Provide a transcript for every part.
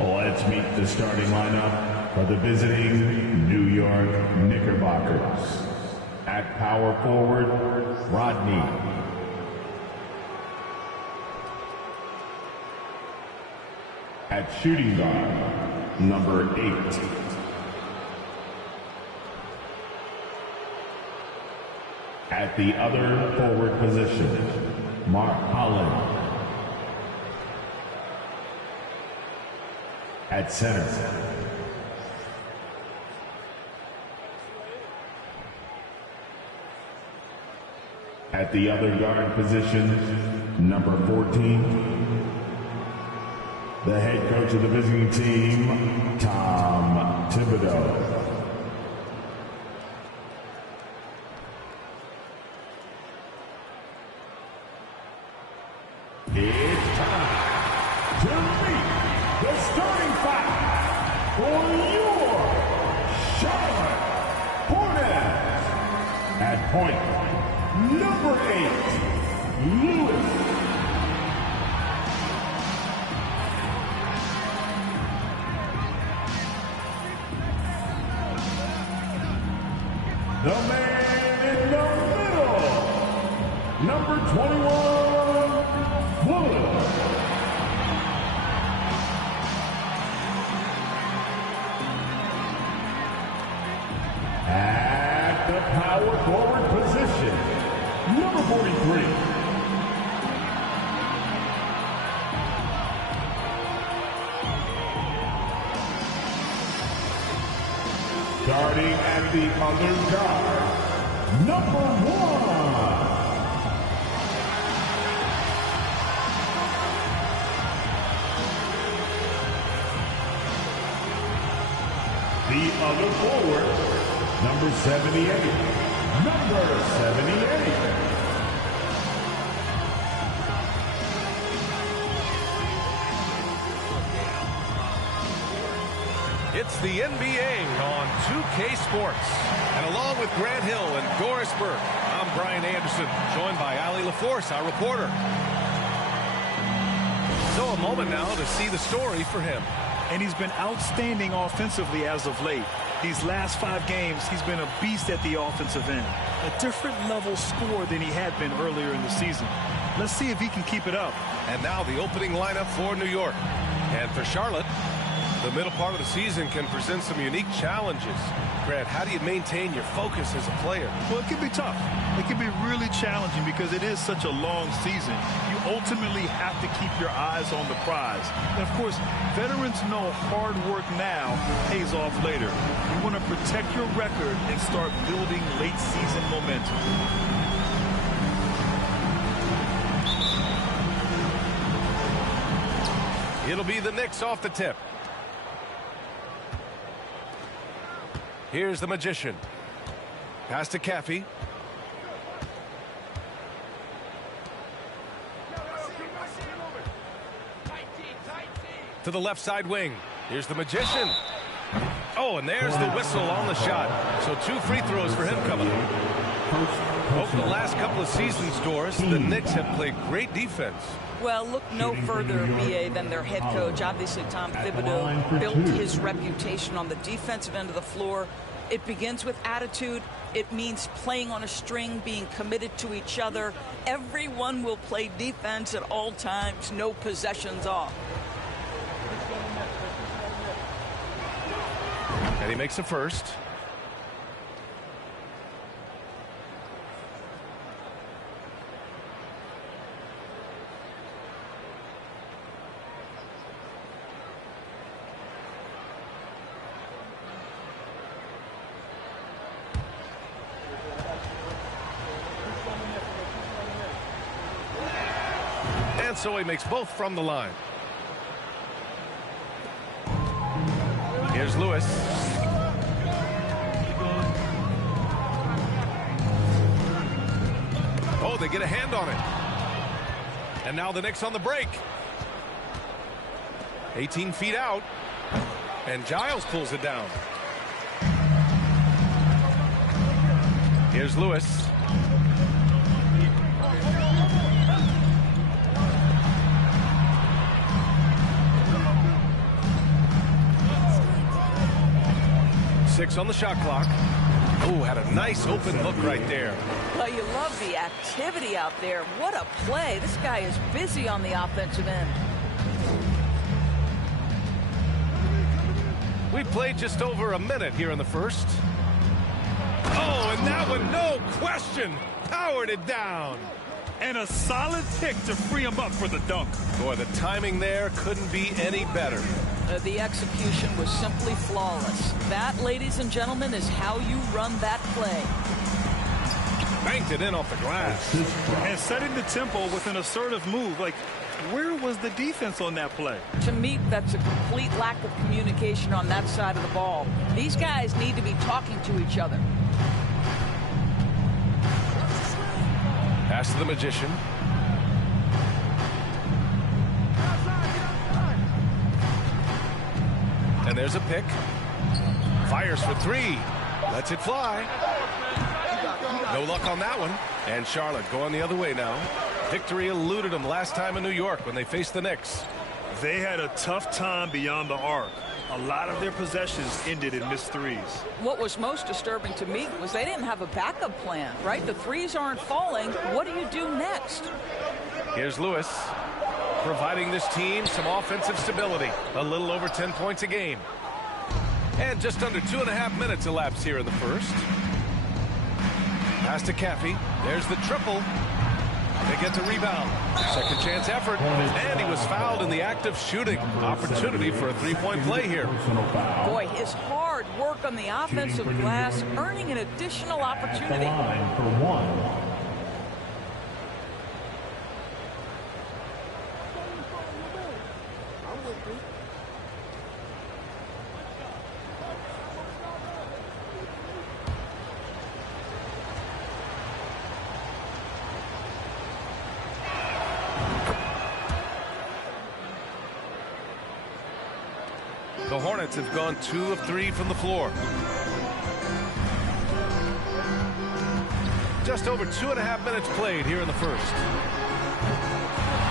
Let's meet the starting lineup for the visiting New York Knickerbockers. At power forward, Rodney. At shooting guard, number 8. At the other forward position, Mark Holland. At center, at the other guard position, number 14, the head coach of the visiting team, Tom Thibodeau. It's time to meet the starting five for your Charlotte Hornets. At point, number 8, Lewis. The man in the middle, number 21, Bullet. At the power forward position, number 43. Starting at the other guard, number 1. The other forward, number 78. Number 78. It's the NBA on 2K Sports. And along with Grant Hill and Doris Burke, I'm Brian Anderson, joined by Ali LaForce, our reporter. So a moment now to see the story for him. And he's been outstanding offensively as of late. These last 5 games, he's been a beast at the offensive end. A different level score than he had been earlier in the season. Let's see if he can keep it up. And now the opening lineup for New York. And for Charlotte, the middle part of the season can present some unique challenges. Grant, how do you maintain your focus as a player? Well, it can be tough. It can be really challenging because it is such a long season. You ultimately have to keep your eyes on the prize. And, of course, veterans know hard work now pays off later. You want to protect your record and start building late-season momentum. It'll be the Knicks off the tip. Here's the Magician. Pass to Caffey. To the left side wing. Here's the Magician. Oh, and there's the whistle on the shot. So 2 free throws for him coming up. Over the last couple of seasons, Doris, the Knicks have played great defense. Well, look no further, BA, than their head coach. Obviously, Tom Thibodeau built his reputation on the defensive end of the floor. It begins with attitude. It means playing on a string, being committed to each other. Everyone will play defense at all times, no possessions off. And he makes a first. And so he makes both from the line. Here's Lewis. Oh, they get a hand on it. And now the Knicks on the break. 18 feet out. And Giles pulls it down. Here's Lewis. 2:36 on the shot clock. Oh, had a nice open look right there. Well, you love the activity out there. What a play. This guy is busy on the offensive end. We played just over a minute here in the first. Oh, and that one, no question, powered it down. And a solid pick to free him up for the dunk. Boy, the timing there couldn't be any better. The execution was simply flawless. That, ladies and gentlemen, is how you run that play. Banked it in off the glass. And setting the tempo with an assertive move. Like, where was the defense on that play? To me, that's a complete lack of communication on that side of the ball. These guys need to be talking to each other. Pass to the Magician. And there's a pick. Fires for three. Lets it fly. No luck on that one. And Charlotte going the other way now. Victory eluded them last time in New York when they faced the Knicks. They had a tough time beyond the arc. A lot of their possessions ended in missed threes. What was most disturbing to me was they didn't have a backup plan, right? The threes aren't falling. What do you do next? Here's Lewis, providing this team some offensive stability. A little over 10 points a game. And just under 2.5 minutes elapsed here in the first. Pass to Caffey. There's the triple. They get the rebound. Second chance effort. And he was fouled in the act of shooting. Opportunity for a three-point play here. Boy, his hard work on the offensive glass, earning an additional opportunity. The Hornets have gone 2 of 3 from the floor. Just over 2.5 minutes played here in the first.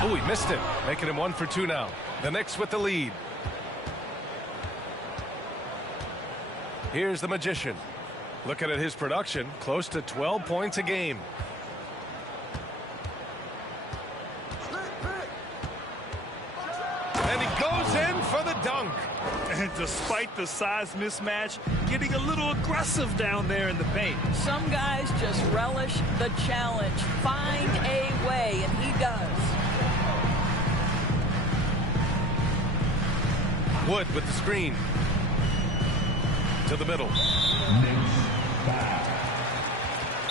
Oh, he missed it, making him 1 for 2 now. The Knicks with the lead. Here's the Magician. Looking at his production, close to 12 points a game. And he goes in for the dunk. And despite the size mismatch, getting a little aggressive down there in the paint. Some guys just relish the challenge. Find a way, and he does. Wood with the screen. To the middle.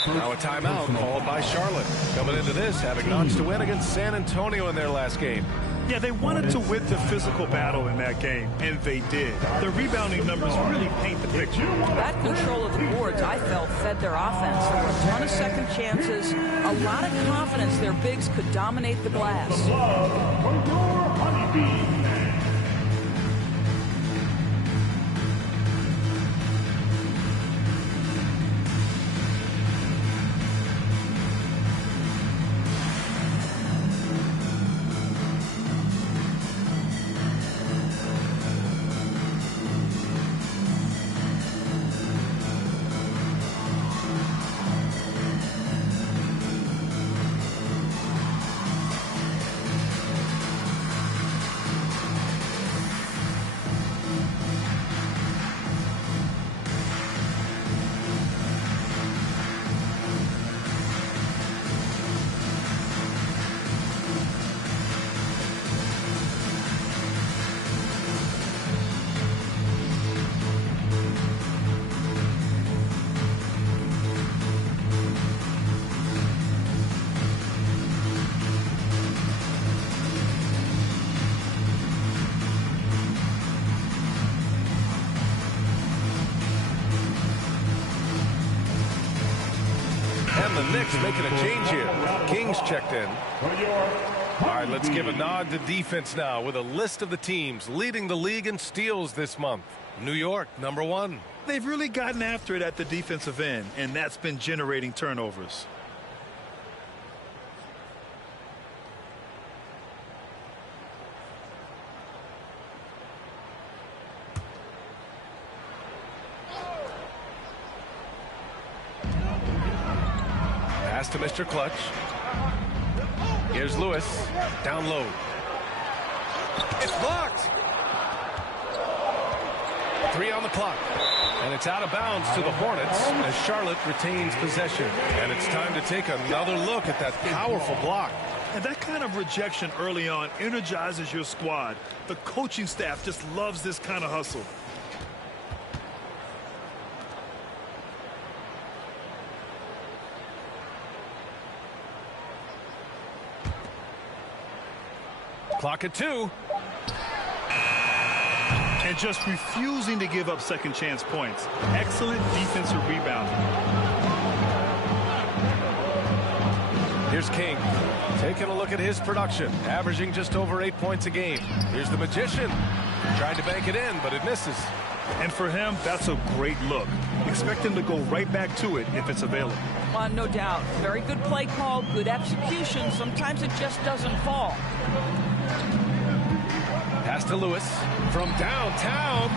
Now a timeout called by Charlotte. Coming into this, having notched a win against San Antonio in their last game. Yeah, they wanted to win the physical battle in that game, and they did. The rebounding numbers really paint the picture. That control of the boards, I felt, fed their offense. There were a ton of second chances, a lot of confidence their bigs could dominate the glass. The Knicks making a change here. Kings checked in. All right, let's give a nod to defense now with a list of the teams leading the league in steals this month. New York, #1. They've really gotten after it at the defensive end, and that's been generating turnovers. Pass to Mr. Clutch. Here's Lewis. Down low. It's blocked. 3 on the clock. And it's out of bounds to the Hornets as Charlotte retains possession. And it's time to take another look at that powerful block. And that kind of rejection early on energizes your squad. The coaching staff just loves this kind of hustle. Clock at 2. And just refusing to give up second chance points. Excellent defensive rebounding. Here's King. Taking a look at his production. Averaging just over 8 points a game. Here's the Magician. Tried to bank it in, but it misses. And for him, that's a great look. Expect him to go right back to it if it's available. No doubt. Very good play call, good execution. Sometimes it just doesn't fall. Pass to Lewis from downtown.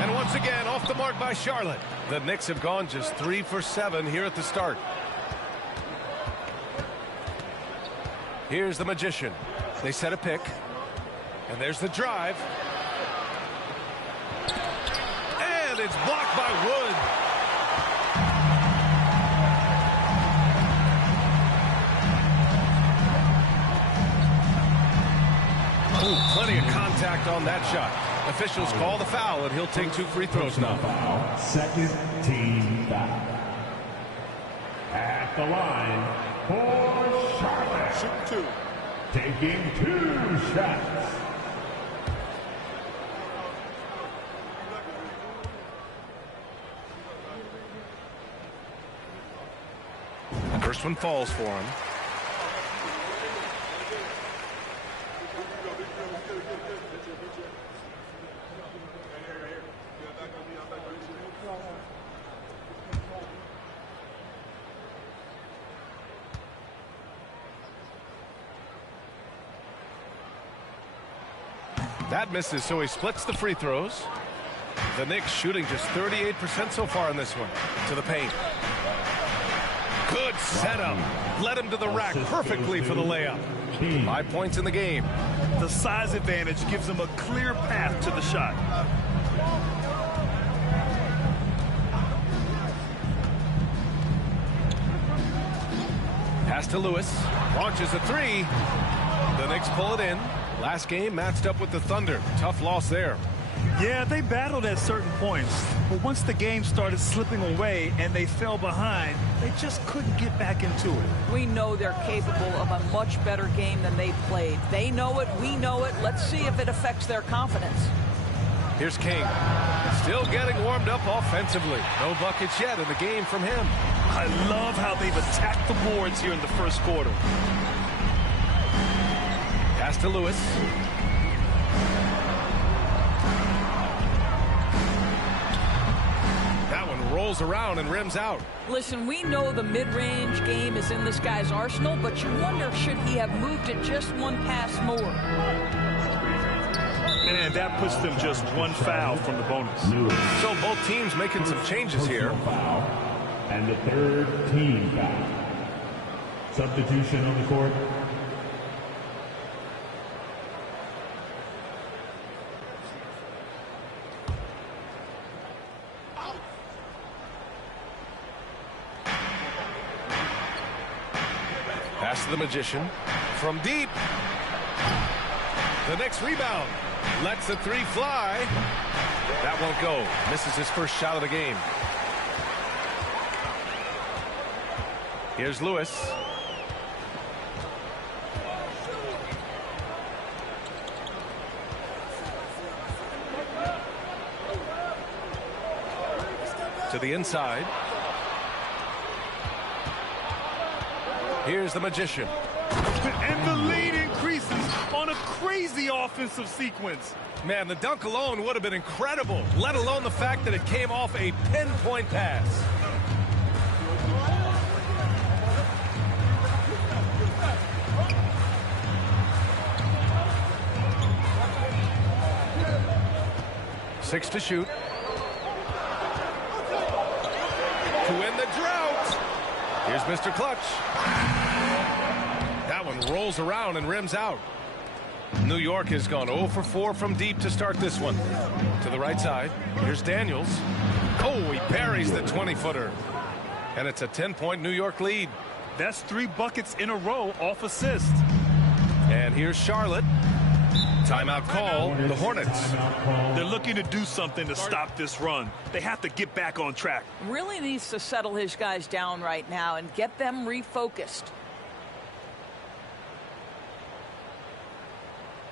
And once again, off the mark by Charlotte. The Knicks have gone just 3 for 7 here at the start. Here's the Magician. They set a pick. And there's the drive. And it's blocked by Wood. Ooh, plenty of contact on that shot. Officials call the foul, and he'll take 2 free throws now. Second team foul. At the line for Charlotte. Shoot 2. Taking 2 shots. First one falls for him. That misses, so he splits the free throws. The Knicks shooting just 38% so far in this one. To the paint. Good setup. Led him to the rack perfectly for the layup. 5 points in the game. The size advantage gives him a clear path to the shot. Pass to Lewis. Launches a 3. The Knicks pull it in. Last game matched up with the Thunder. Tough loss there. Yeah, they battled at certain points, but once the game started slipping away and they fell behind, they just couldn't get back into it. We know they're capable of a much better game than they played. They know it, we know it. Let's see if it affects their confidence. Here's King. Still getting warmed up offensively. No buckets yet in the game from him. I love how they've attacked the boards here in the first quarter. Pass to Lewis. That one rolls around and rims out. Listen, we know the mid-range game is in this guy's arsenal, but you wonder, should he have moved it just one pass more? And that puts them just 1 foul from the bonus. So both teams making some changes here. And the 3rd team foul. Substitution on the court. Pass to the Magician. From deep. The Knicks rebound. Lets the 3 fly. That won't go. Misses his first shot of the game. Here's Lewis. To the inside. Here's the Magician. And the lead increases on a crazy offensive sequence. Man, the dunk alone would have been incredible, let alone the fact that it came off a pinpoint pass. Six to shoot. To win the drought. Here's Mr. Clutch. That one rolls around and rims out. New York has gone 0 for 4 from deep to start this one. To the right side. Here's Daniels. Oh, he buries the 20-footer. And it's a 10-point New York lead. That's 3 buckets in a row off assist. And here's Charlotte. Timeout call, the Hornets. They're looking to do something to stop this run. They have to get back on track. Really needs to settle his guys down right now and get them refocused.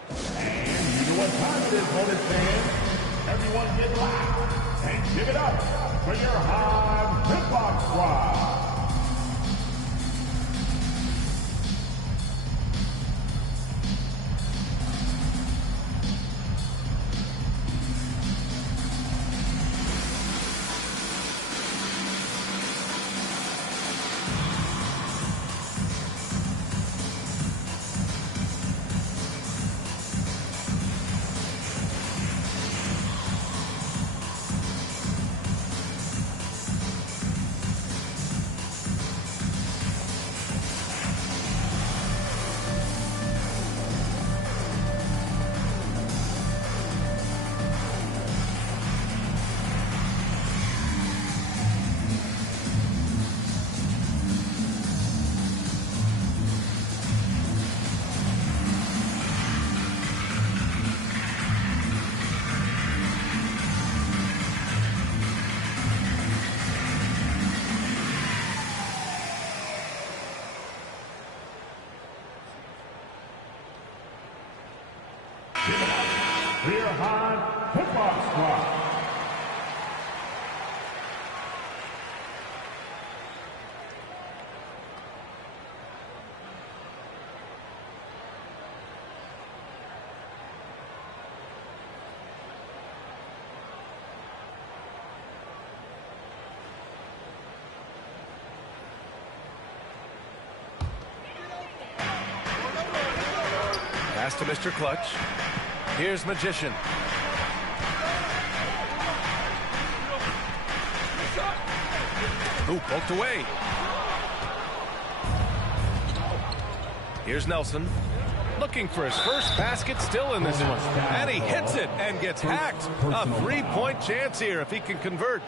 And you know what time it is, Hornets fans. Everyone get loud and give it up for your hard hip-hop squad. Clear hard hip-hop squad. Pass to Mr. Clutch. Here's Magician. Ooh, poked away. Here's Nelson. Looking for his first basket still in this one. And he hits it and gets hacked. A 3-point chance here if he can convert.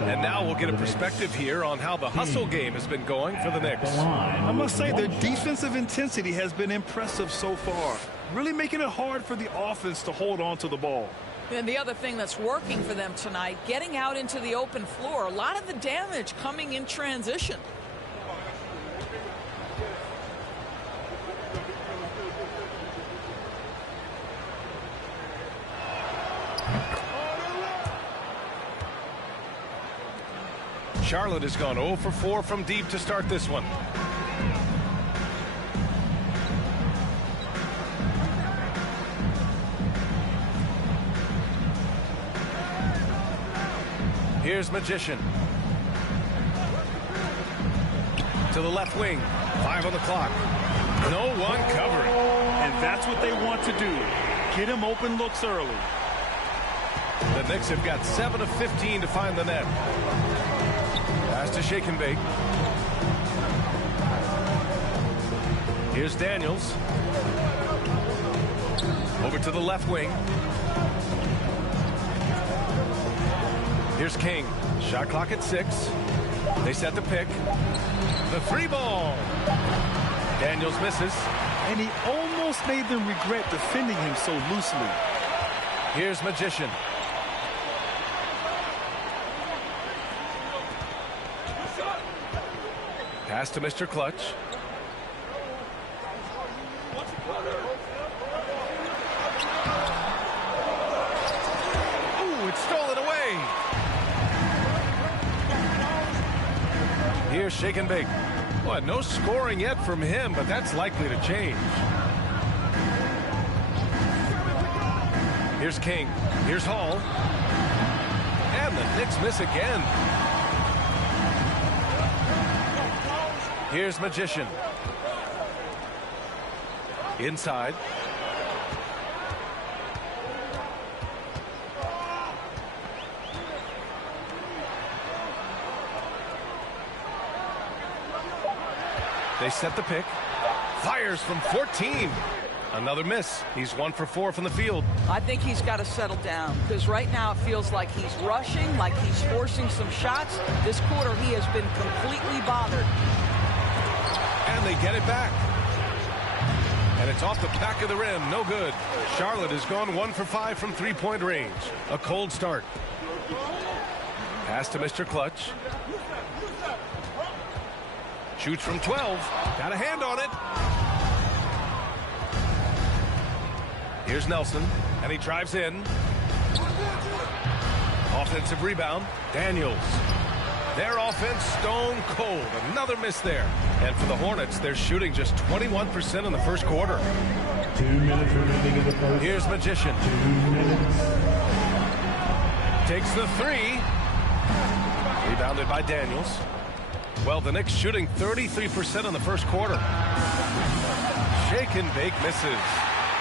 And now we'll get a perspective here on how the hustle game has been going for the Knicks. I must say their defensive intensity has been impressive so far. Really making it hard for the offense to hold on to the ball. And the other thing that's working for them tonight, getting out into the open floor. A lot of the damage coming in transition. Charlotte has gone 0 for 4 from deep to start this one. Here's Magician. To the left wing. 5 on the clock. No one covering. And that's what they want to do. Get him open looks early. The Knicks have got 7 of 15 to find the net. Pass to Shake and Bake. Here's Daniels. Over to the left wing. Here's King. Shot clock at 6. They set the pick. The 3-ball. Daniels misses. And he almost made them regret defending him so loosely. Here's Magician. Pass to Mr. Clutch. Ooh, it's stolen away. Here's Shake and Bake. Well, no scoring yet from him, but that's likely to change. Here's King. Here's Hall. And the Knicks miss again. Here's Magician. Inside. They set the pick. Fires from 14. Another miss. He's 1 for 4 from the field. I think he's got to settle down because right now it feels like he's rushing, like he's forcing some shots. This quarter he has been completely bothered. And they get it back. And it's off the back of the rim. No good. Charlotte has gone 1 for 5 from three-point range. A cold start. Pass to Mr. Clutch. Shoots from 12. Got a hand on it. Here's Nelson, and he drives in. Offensive rebound. Daniels. Their offense stone cold. Another miss there. And for the Hornets, they're shooting just 21% in the first quarter. 2 minutes remaining in the first. Here's Magician. 2 minutes. Takes the three. Rebounded by Daniels. Well, the Knicks shooting 33% in the first quarter. Shake and bake misses.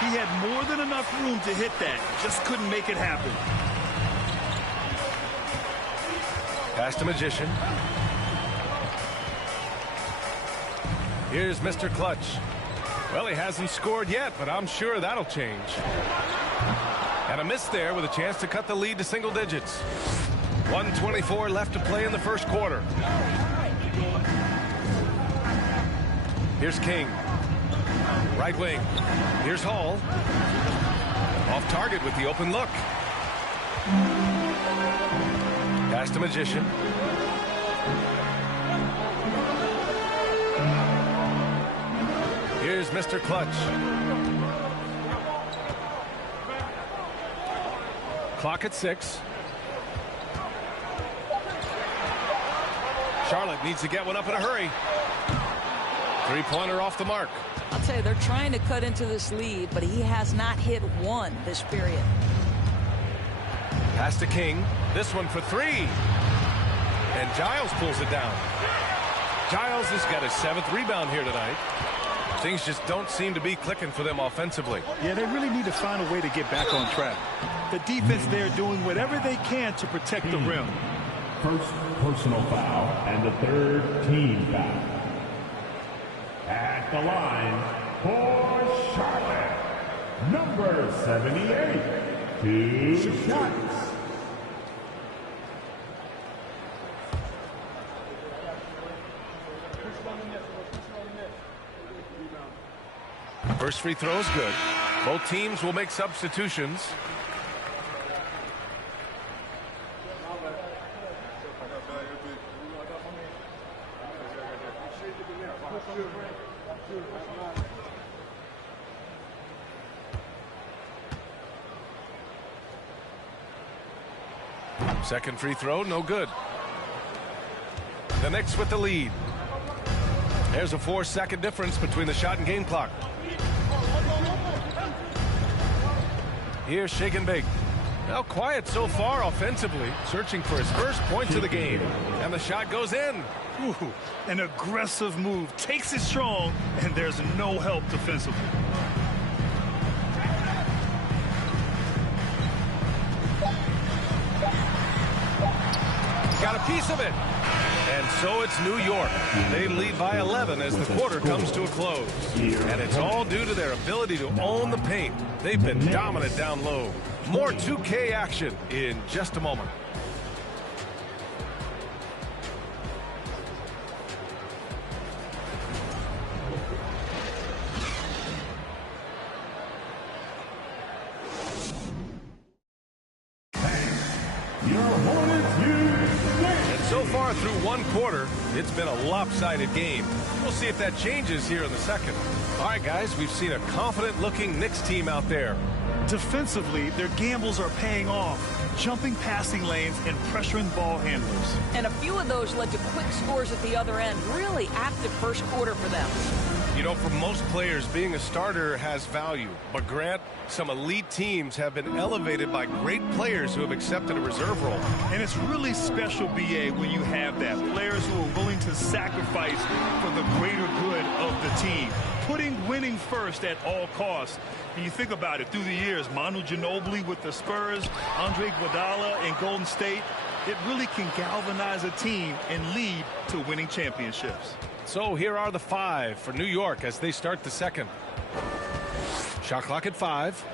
He had more than enough room to hit that. Just couldn't make it happen. Pass to Magician. Here's Mr. Clutch. Well, he hasn't scored yet, but I'm sure that'll change. And a miss there with a chance to cut the lead to single digits. 1:24 left to play in the first quarter. Here's King. Right wing. Here's Hall. Off target with the open look. Pass to Magician. Here's Mr. Clutch. Clock at 6. Charlotte needs to get one up in a hurry. Three-pointer off the mark. I'll tell you, they're trying to cut into this lead, but he has not hit one this period. Pass to King. This one for 3. And Giles pulls it down. Giles has got his 7th rebound here tonight. Things just don't seem to be clicking for them offensively. Yeah, they really need to find a way to get back on track. The defense there doing whatever they can to protect the rim. First personal foul and the 3rd team foul. At the line for Charlotte, number 78, 2 shots. First free throw is good. Both teams will make substitutions. Second free throw, no good. The Knicks with the lead. There's a 4-second difference between the shot and game clock. Here's Shake and Bake. Now quiet so far offensively, searching for his first points of the game. And the shot goes in. Ooh, an aggressive move. Takes it strong, and there's no help defensively. Got a piece of it. And so it's New York. They lead by 11 as the quarter comes to a close. And it's all due to their ability to own the paint. They've been dominant down low. More 2K action in just a moment. So far through one quarter, it's been a lopsided game. We'll see if that changes here in the second. All right, guys, we've seen a confident-looking Knicks team out there. Defensively, their gambles are paying off, jumping passing lanes and pressuring ball handlers. And a few of those led to quick scores at the other end. Really active first quarter for them. You know, for most players, being a starter has value. But, Grant, some elite teams have been elevated by great players who have accepted a reserve role. And it's really special, B.A., when you have that. Players who are willing to sacrifice for the greater good of the team. Putting winning first at all costs. And you think about it, through the years, Manu Ginobili with the Spurs, Andre Iguodala in Golden State, it really can galvanize a team and lead to winning championships. So here are the 5 for New York as they start the second. Shot clock at 5.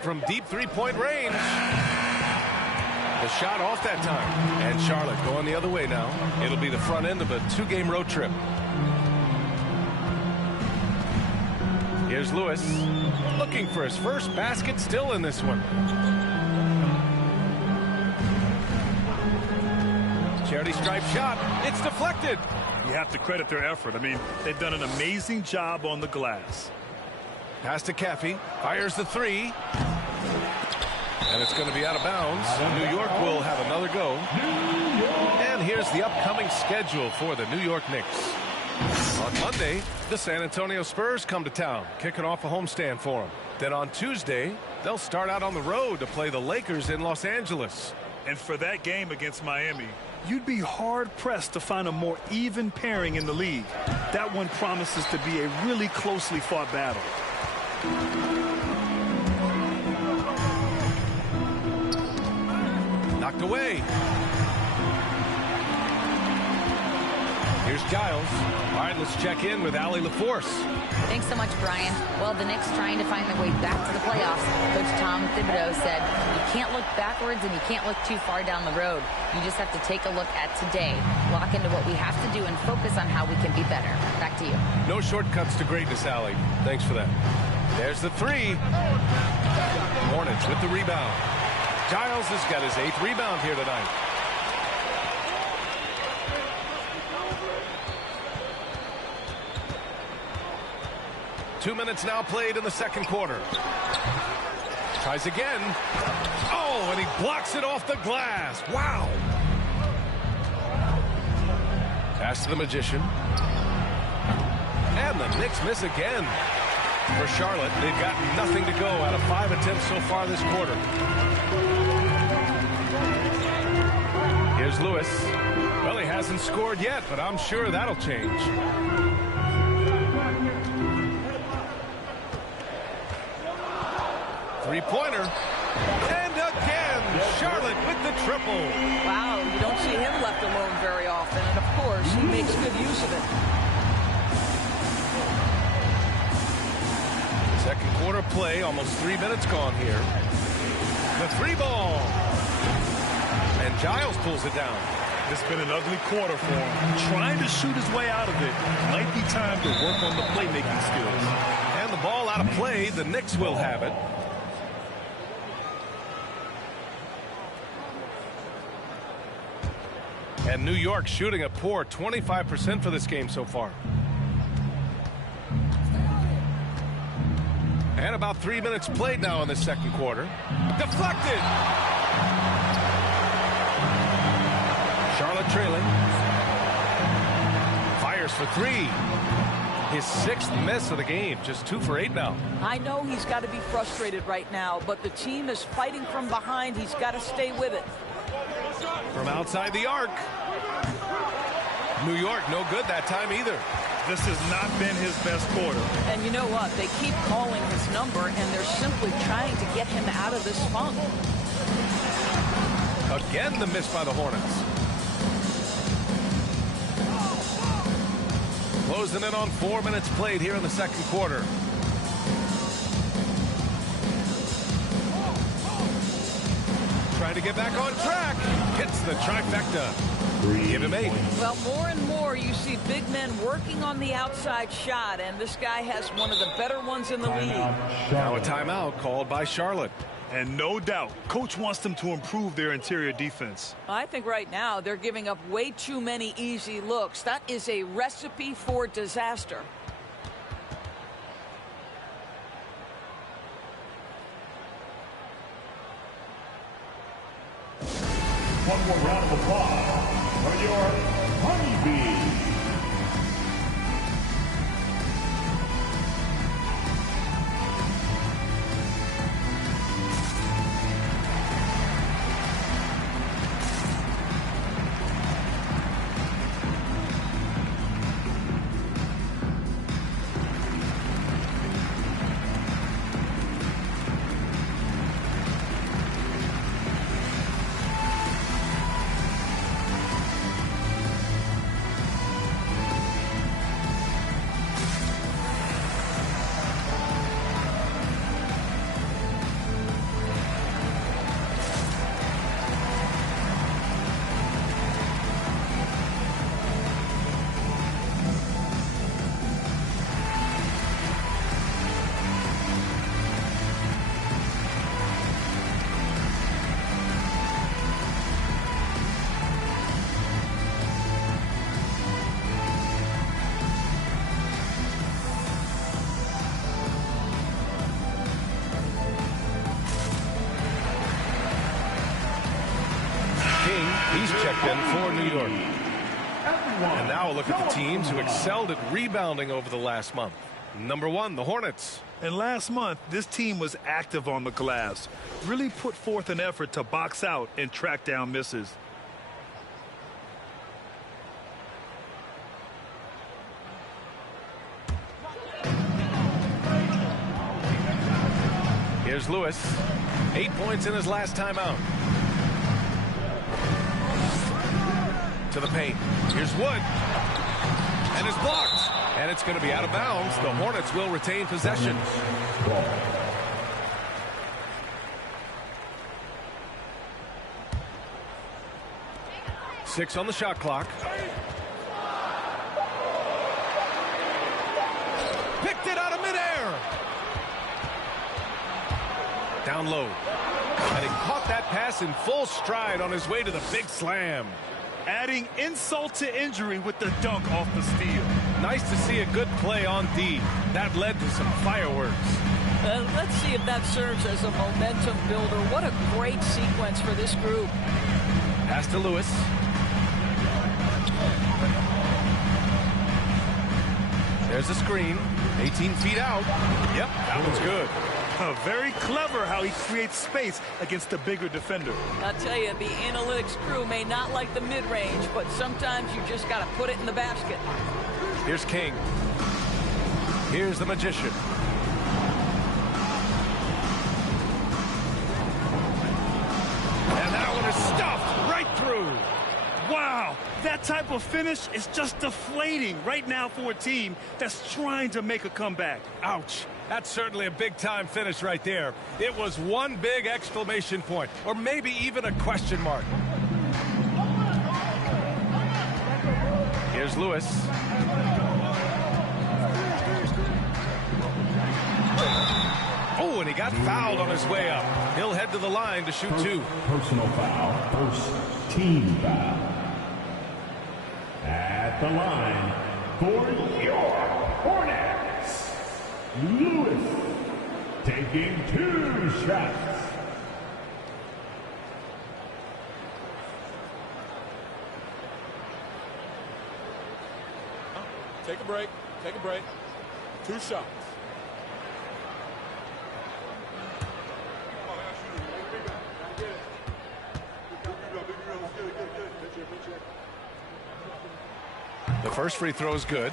From deep three-point range. The shot off that time. And Charlotte going the other way now. It'll be the front end of a 2-game road trip. Here's Lewis. Looking for his first basket still in this one. Charity stripe shot. It's deflected. You have to credit their effort. I mean, they've done an amazing job on the glass. Pass to Caffey. Fires the 3. And it's going to be out of bounds. New York will have another go. And here's the upcoming schedule for the New York Knicks. On Monday, the San Antonio Spurs come to town, kicking off a homestand for them. Then on Tuesday, they'll start out on the road to play the Lakers in Los Angeles. And for that game against Miami, you'd be hard-pressed to find a more even pairing in the league. That one promises to be a really closely fought battle. Knocked away. Here's Giles. All right, let's check in with Allie LaForce. Thanks so much, Brian. Well, the Knicks trying to find their way back to the playoffs. Coach Tom Thibodeau said, you can't look backwards and you can't look too far down the road. You just have to take a look at today, lock into what we have to do, and focus on how we can be better. Back to you. No shortcuts to greatness, Allie. Thanks for that. There's the 3. Hornets with the rebound. Giles has got his 8th rebound here tonight. Two minutes now played in the second quarter. Tries again. Oh, and he blocks it off the glass. Wow. Pass to the Magician. And the Knicks miss again. For Charlotte, they've got nothing to go out of 5 attempts so far this quarter. Here's Lewis. Well, he hasn't scored yet, but I'm sure that'll change. Three-pointer. And again, Charlotte with the triple. Wow, you don't see him left alone very often. And, of course, he makes good use of it. Second quarter play, almost 3 minutes gone here. The 3-ball. And Giles pulls it down. It's been an ugly quarter for him. Trying to shoot his way out of it. Might be time to work on the playmaking skills. And the ball out of play. The Knicks will have it. And New York shooting a poor 25% for this game so far. And about 3 minutes played now in the second quarter. Deflected. Charlotte trailing. Fires for 3. His 6th miss of the game. Just 2 for 8 now. I know he's got to be frustrated right now, but the team is fighting from behind. He's got to stay with it. From outside the arc. New York no good that time either. This has not been his best quarter. And you know what? They keep calling his number, and they're simply trying to get him out of this funk. Again, the miss by the Hornets. Closing in on 4 minutes played here in the second quarter. Trying to get back on track. Hits the trifecta. Give him 8. Well, more and more you see big men working on the outside shot, and this guy has one of the better ones in the league. Now a timeout called by Charlotte. And no doubt, coach wants them to improve their interior defense. I think right now they're giving up way too many easy looks. That is a recipe for disaster. One more round of applause for your Honeybees. broken for New York. And now look at the teams who excelled at rebounding over the last month. Number 1, the Hornets. And last month, this team was active on the glass. Really put forth an effort to box out and track down misses. Here's Lewis. 8 points in his last time out. To the paint. Here's Wood. And it's blocked. And it's going to be out of bounds. The Hornets will retain possession. Six on the shot clock. Picked it out of midair. Down low. And he caught that pass in full stride on his way to the big slam. Adding insult to injury with the dunk off the steal. Nice to see a good play on D. That led to some fireworks. Let's see if that serves as a momentum builder. What a great sequence for this group. Pass to Lewis. There's a screen. 18 feet out. Yep, that one's good. Very clever how he creates space against a bigger defender. I'll tell you, the analytics crew may not like the mid-range, but sometimes you just got to put it in the basket. Here's King. Here's the Magician. And that one is stuffed right through. Wow, that type of finish is just deflating right now for a team that's trying to make a comeback. Ouch. That's certainly a big-time finish right there. It was one big exclamation point, or maybe even a question mark. Here's Lewis. Oh, and he got fouled on his way up. He'll head to the line to shoot 2. Personal foul. First team foul. At the line for your Hornets, Lewis taking 2 shots. Take a break. Take a break. 2 shots. The first free throw is good.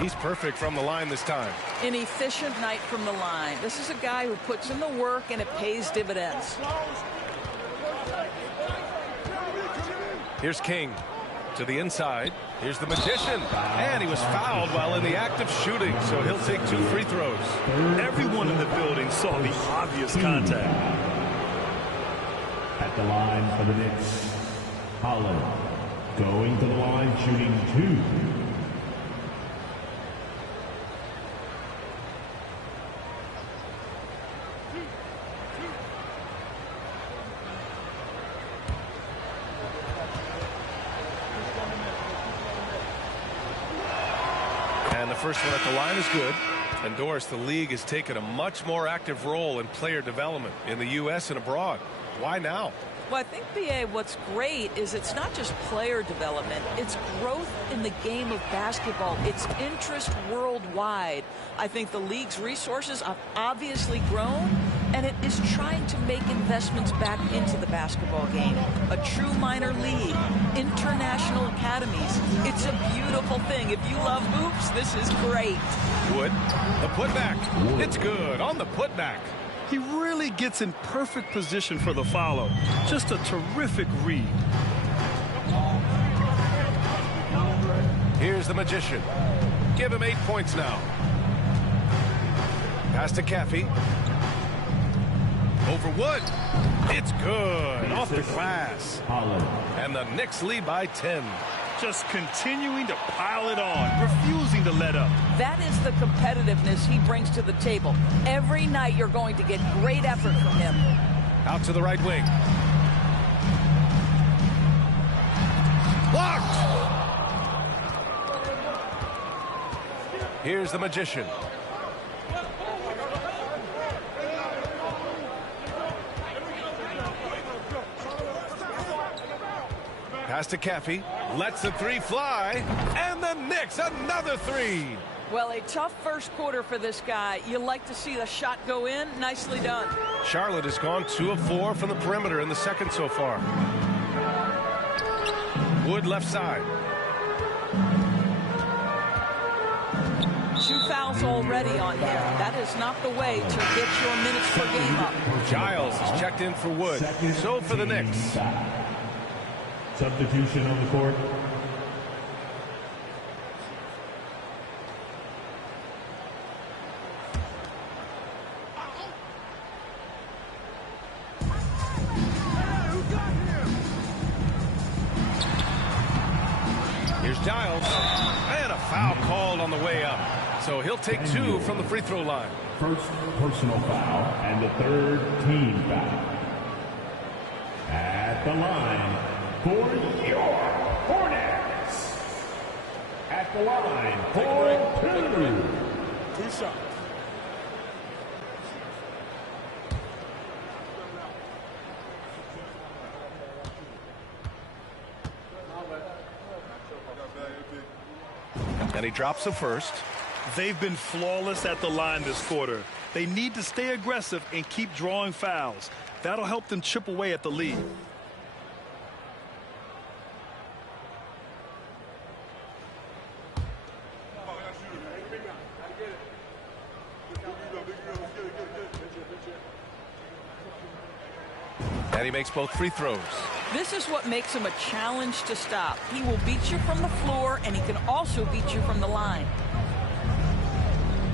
He's perfect from the line this time. An efficient night from the line. This is a guy who puts in the work and it pays dividends. Here's King to the inside. Here's the Magician. And he was fouled while in the act of shooting, so he'll take 2 free throws. Everyone in the building saw the obvious contact. At the line for the Knicks, Holland going to the line shooting 2. And the first one at the line is good. And Doris, the league has taken a much more active role in player development in the U.S. and abroad. Why now? Well, I think, B.A., what's great is it's not just player development. It's growth in the game of basketball. It's interest worldwide. I think the league's resources have obviously grown, and it is trying to make investments back into the basketball game. A true minor league, international academies. It's a beautiful thing. If you love hoops, this is great. Wood, the putback. It's good on the putback. He really gets in perfect position for the follow. Just a terrific read. Here's the Magician. Give him 8 points now. Pass to Caffey. Over Wood. It's good. Off the glass. And the Knicks lead by 10. just continuing to pile it on, refusing to let up. That is the competitiveness he brings to the table. Every night you're going to get great effort from him. Out to the right wing. Blocked! Here's the Magician. Pass to Caffey. Lets the three fly. And the Knicks, another three. Well, a tough first quarter for this guy. You like to see the shot go in. Nicely done. Charlotte has gone 2 of 4 from the perimeter in the second so far. Wood left side. 2 fouls already on him. That is not the way to get your minutes per game up. Giles is checked in for Wood. So for the Knicks. Substitution on the court. Here's Giles. And a foul called on the way up. So he'll take 2 from the free throw line. First personal foul and the third team foul. At the line for your Hornets. At the line for 2. 2 shots. And he drops the first. They've been flawless at the line this quarter. They need to stay aggressive and keep drawing fouls. That'll help them chip away at the lead. And he makes both free throws. This is what makes him a challenge to stop. He will beat you from the floor, and he can also beat you from the line.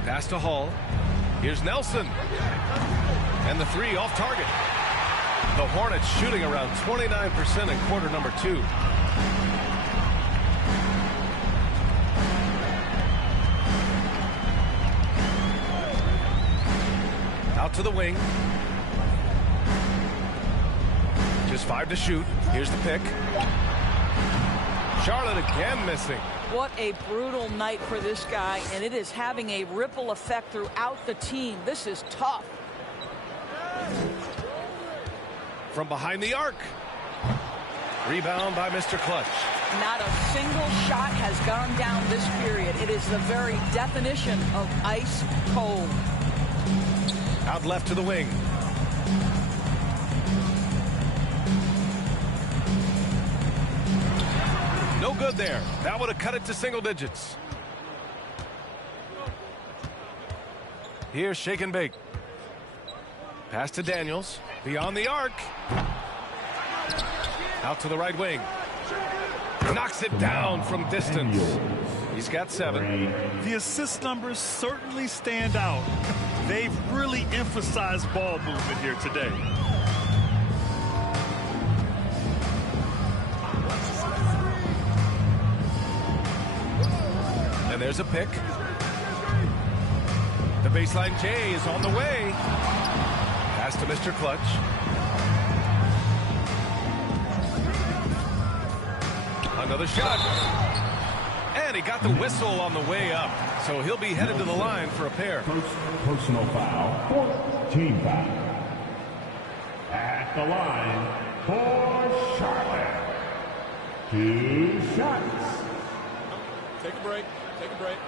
Pass to Hall. Here's Nelson. And the 3 off target. The Hornets shooting around 29% in quarter number 2. Out to the wing. Just 5 to shoot. Here's the pick. Charlotte again missing. What a brutal night for this guy, and it is having a ripple effect throughout the team. This is tough. From behind the arc. Rebound by Mr. Clutch. Not a single shot has gone down this period. It is the very definition of ice cold. Out left to the wing. No good there. That would have cut it to single digits. Here's shake and bake. Pass to Daniels. Beyond the arc. Out to the right wing. Knocks it down from distance. He's got 7. The assist numbers certainly stand out. They've really emphasized ball movement here today. And there's a pick. The baseline J is on the way. Pass to Mr. Clutch. Another shot. And he got the whistle on the way up. So he'll be headed to the line for a pair. First personal foul, fourth team foul. At the line for Charlotte. 2 shots. Take a break. Take a break.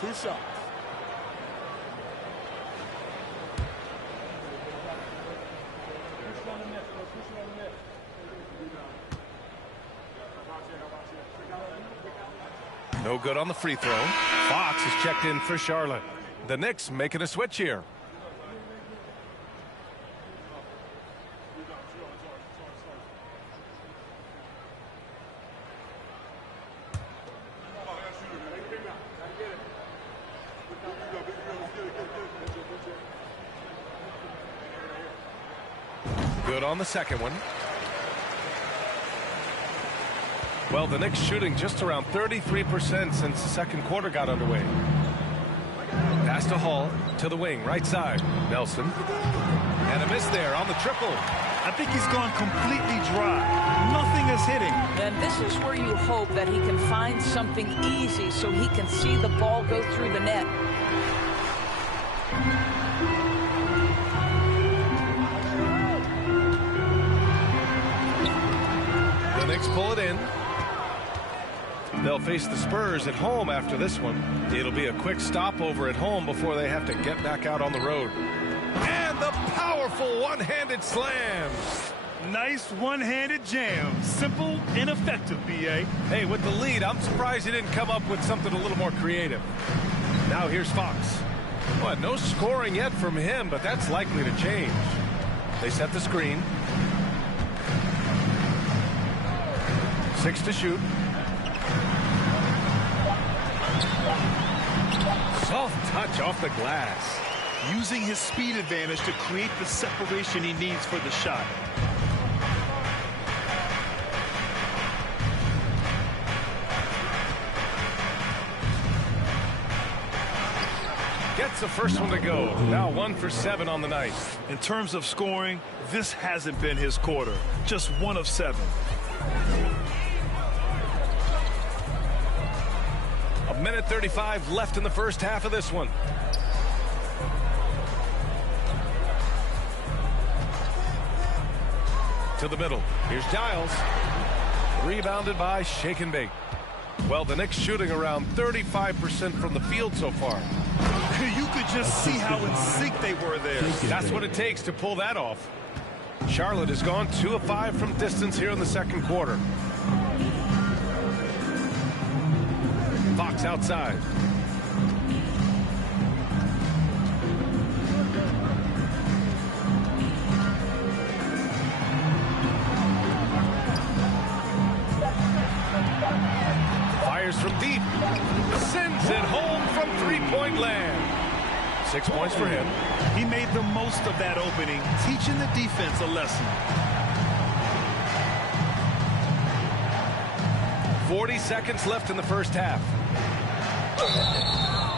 2 shots. No good on the free throw. Fox is checked in for Charlotte. The Knicks making a switch here. Good on the second one. Well, the Knicks shooting just around 33% since the second quarter got underway. Pass to Hall, to the wing, right side. Nelson. And a miss there on the triple. I think he's gone completely dry. Nothing is hitting. And this is where you hope that he can find something easy so he can see the ball go through the net. The Knicks pull it in. They'll face the Spurs at home after this one. It'll be a quick stopover at home before they have to get back out on the road. And the powerful one-handed slam. Nice one-handed jam. Simple and effective, B.A. Hey, with the lead, I'm surprised he didn't come up with something a little more creative. Now here's Fox. Well, no scoring yet from him, but that's likely to change. They set the screen. 6 to shoot. Soft touch off the glass. Using his speed advantage to create the separation he needs for the shot. Gets the first one to go. Now 1 for 7 on the night. In terms of scoring, this hasn't been his quarter. Just 1 of 7. A minute 35 left in the first half of this one. To the middle. Here's Giles. Rebounded by Shake and Bake. Well, the Knicks shooting around 35% from the field so far. You could just see how in sync they were there. That's what it takes to pull that off. Charlotte has gone 2 of 5 from distance here in the second quarter. Fox outside. Fires from deep. Sends it home from three-point land. 6 points for him. He made the most of that opening, teaching the defense a lesson. 40 seconds left in the first half.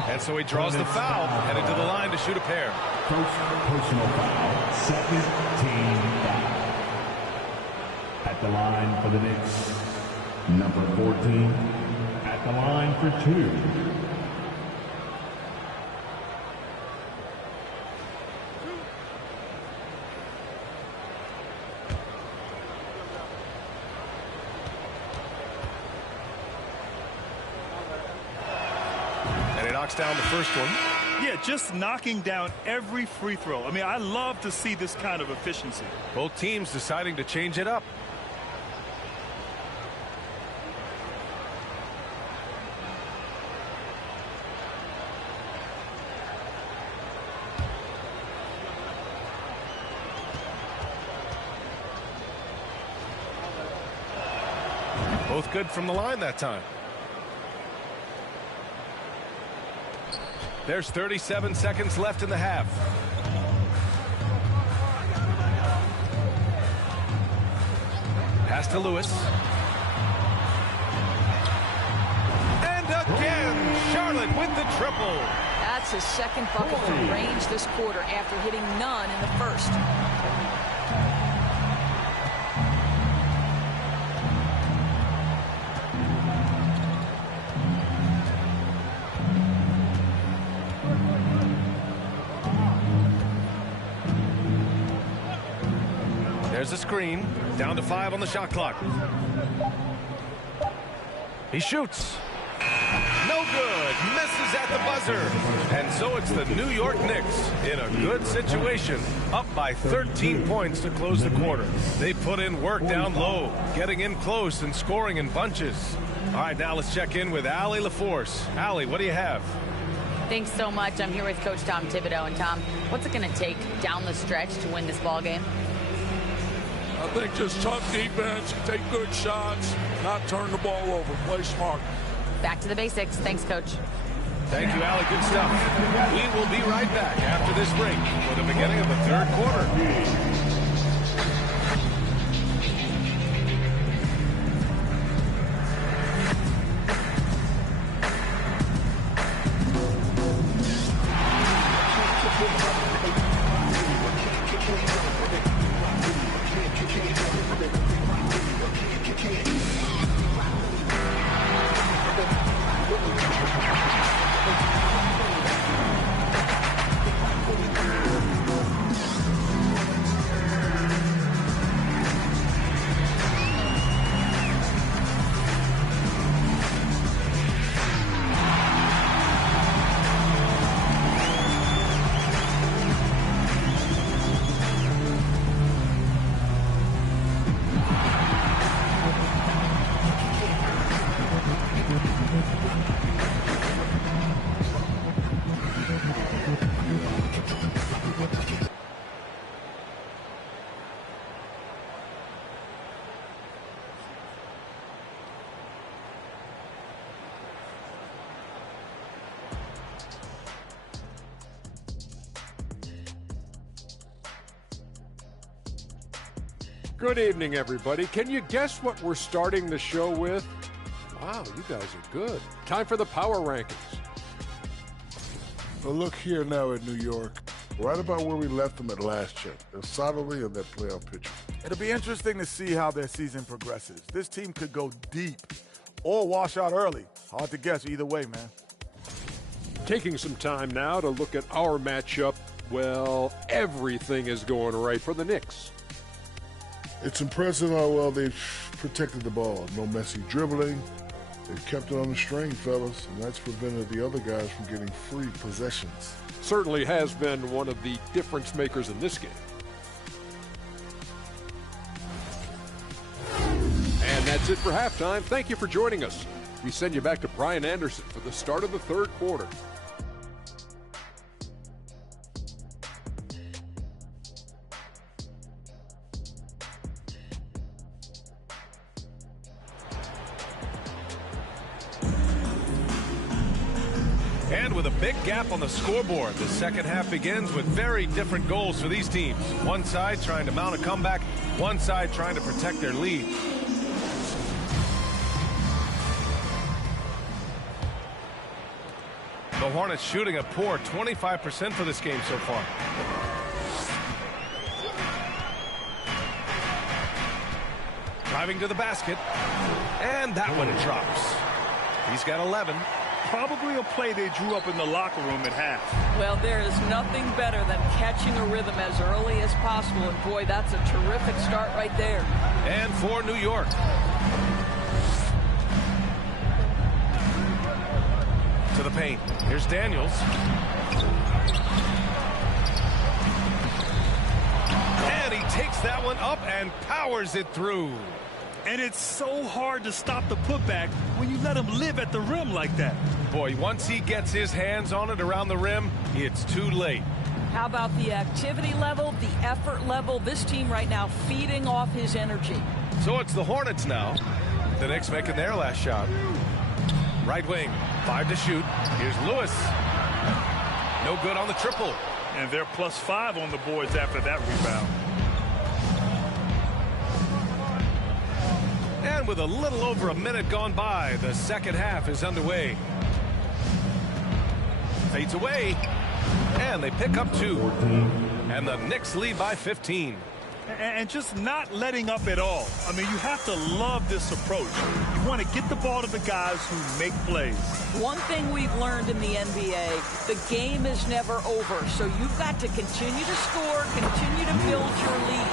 And so he draws the foul, headed to the line to shoot a pair. Personal foul, second team foul. At the line for the Knicks, number 14. At the line for 2. Down the first one. Yeah, just knocking down every free throw. I mean, I love to see this kind of efficiency. Both teams deciding to change it up. Both good from the line that time. There's 37 seconds left in the half. Pass to Lewis. And again, Charlotte with the triple. That's his second bucket from range this quarter after hitting none in the first. There's a screen. Down to 5 on the shot clock. He shoots. No good. Misses at the buzzer. And so it's the New York Knicks in a good situation. Up by 13 points to close the quarter. They put in work down low, getting in close and scoring in bunches. All right, now let's check in with Allie LaForce. Allie, what do you have? Thanks so much. I'm here with Coach Tom Thibodeau. And Tom, what's it going to take down the stretch to win this ball game? I think just tough defense, take good shots, not turn the ball over, play smart. Back to the basics. Thanks, Coach. Thank you, Allie. Good stuff. We will be right back after this break for the beginning of the third quarter. Good evening, everybody. Can you guess what we're starting the show with? Wow, you guys are good. Time for the power rankings. Well, look here now at New York, right about where we left them at last check. They're solidly in that playoff picture. It'll be interesting to see how their season progresses. This team could go deep or wash out early. Hard to guess either way, man. Taking some time now to look at our matchup. Well, everything is going right for the Knicks. It's impressive how well they've protected the ball. No messy dribbling. They've kept it on the string, fellas, and that's prevented the other guys from getting free possessions. Certainly has been one of the difference makers in this game. And that's it for halftime. Thank you for joining us. We send you back to Brian Anderson for the start of the third quarter. And with a big gap on the scoreboard, the second half begins with very different goals for these teams. One side trying to mount a comeback, one side trying to protect their lead. The Hornets shooting a poor 25% for this game so far. Driving to the basket, and that one drops. He's got 11. Probably a play they drew up in the locker room at half. Well, there is nothing better than catching a rhythm as early as possible, and boy, that's a terrific start right there. And for New York. To the paint. Here's Daniels. And he takes that one up and powers it through. And it's so hard to stop the putback when you let him live at the rim like that. Boy, once he gets his hands on it around the rim, it's too late. How about the activity level, the effort level? This team right now feeding off his energy. So it's the Hornets now. The Knicks making their last shot. Right wing, 5 to shoot. Here's Lewis. No good on the triple. And they're +5 on the boards after that rebound. And with a little over a minute gone by, the second half is underway. Fades away, and they pick up 2. And the Knicks lead by 15. And just not letting up at all. I mean, you have to love this approach. You want to get the ball to the guys who make plays. One thing we've learned in the NBA, the game is never over. So you've got to continue to score, continue to build your lead.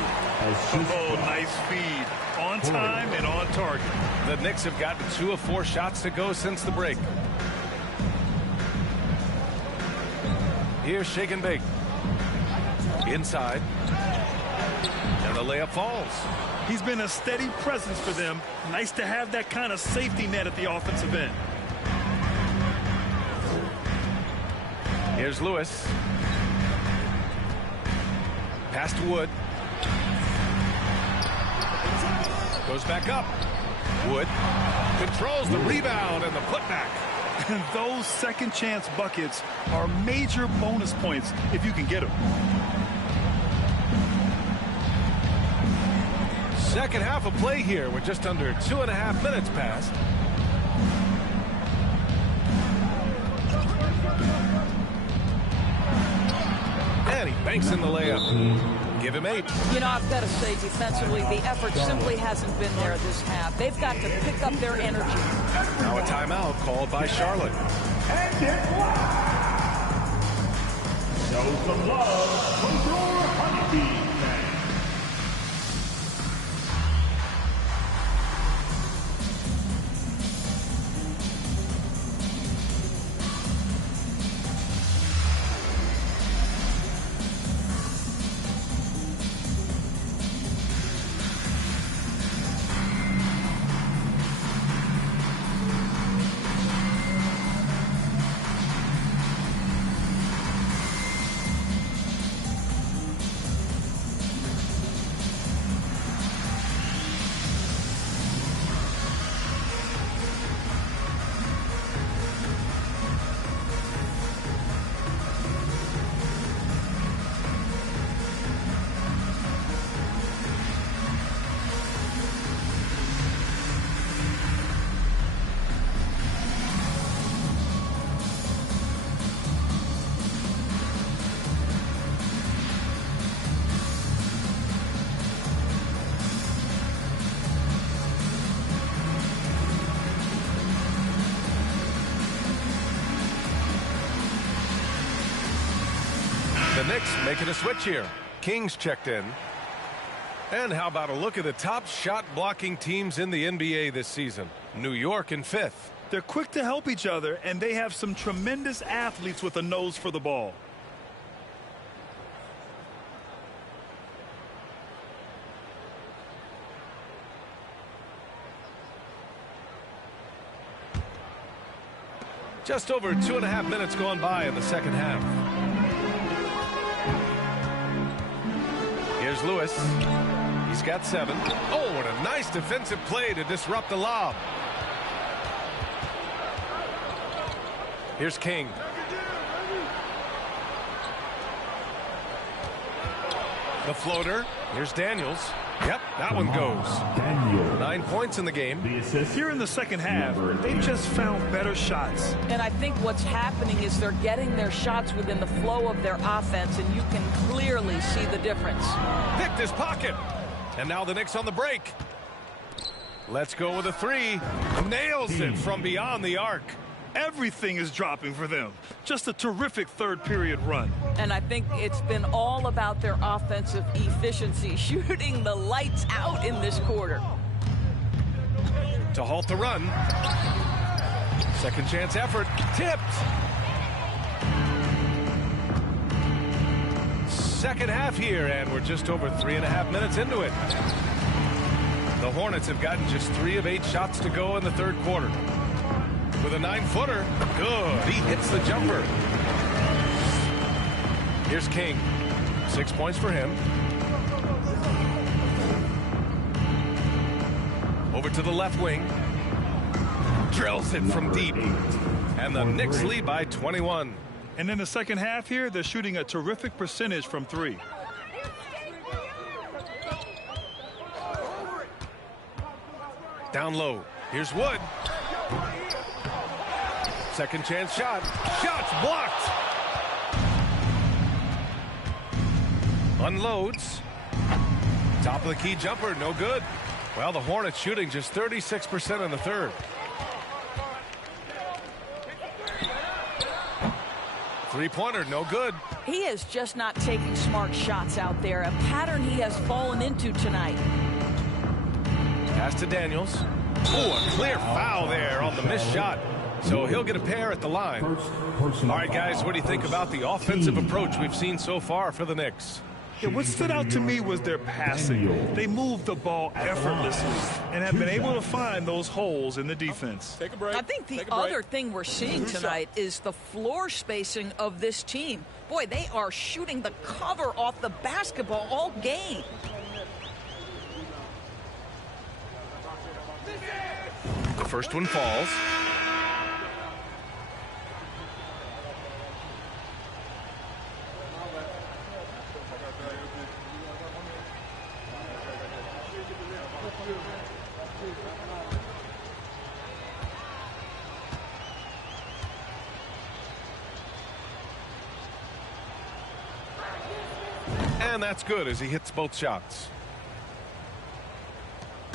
Oh, nice feed. On time and on target. The Knicks have gotten 2 of 4 shots to go since the break. Here's shake and bake. Inside. And the layup falls. He's been a steady presence for them. Nice to have that kind of safety net at the offensive end. Here's Lewis. Pass to Wood. Goes back up. Wood controls the rebound and the putback. And those second chance buckets are major bonus points if you can get them. Second half of play here. We're just under 2.5 minutes past. And he banks in the layup. Give him 8. You know, I've got to say, defensively, the effort simply hasn't been there this half. They've got to pick up their energy. Now a timeout called by Charlotte. And it's live. Show some love from your Honeybee fans. Knicks making a switch here. King's checked in. And how about a look at the top shot blocking teams in the NBA this season? New York in 5th. They're quick to help each other, and they have some tremendous athletes with a nose for the ball. Just over 2.5 minutes gone by in the second half. Here's Lewis. He's got 7. Oh, what a nice defensive play to disrupt the lob. Here's King. The floater. Here's Daniels. Yep, that one goes. 9 points in the game. Here in the second half, they just found better shots. And I think what's happening is they're getting their shots within the flow of their offense, and you can clearly see the difference. Picked his pocket. And now the Knicks on the break. Let's go with a 3. Nails it from beyond the arc. Everything is dropping for them. Just a terrific third period run. And I think it's been all about their offensive efficiency, shooting the lights out in this quarter. To halt the run. Second chance effort. Tipped. Second half here, and we're just over 3.5 minutes into it. The Hornets have gotten just 3 of 8 shots to go in the third quarter. With a 9-footer. Good. He hits the jumper. Here's King. 6 points for him. Over to the left wing. Drills it from deep. And the Knicks lead by 21. And in the second half here, they're shooting a terrific percentage from 3. Down low. Here's Wood. Second chance shot. Shots blocked. Unloads. Top of the key jumper. No good. Well, the Hornets shooting just 36% in the third. Three-pointer. No good. He is just not taking smart shots out there. A pattern he has fallen into tonight. Pass to Daniels. Oh, a clear foul there on the missed shot. So he'll get a pair at the line. All right, guys, what do you think about the offensive approach we've seen so far for the Knicks? Yeah, what stood out to me was their passing. They moved the ball effortlessly and have been able to find those holes in the defense. Take a break. I think the other thing we're seeing tonight is the floor spacing of this team. Boy, they are shooting the cover off the basketball all game. The first one falls. And that's good as he hits both shots.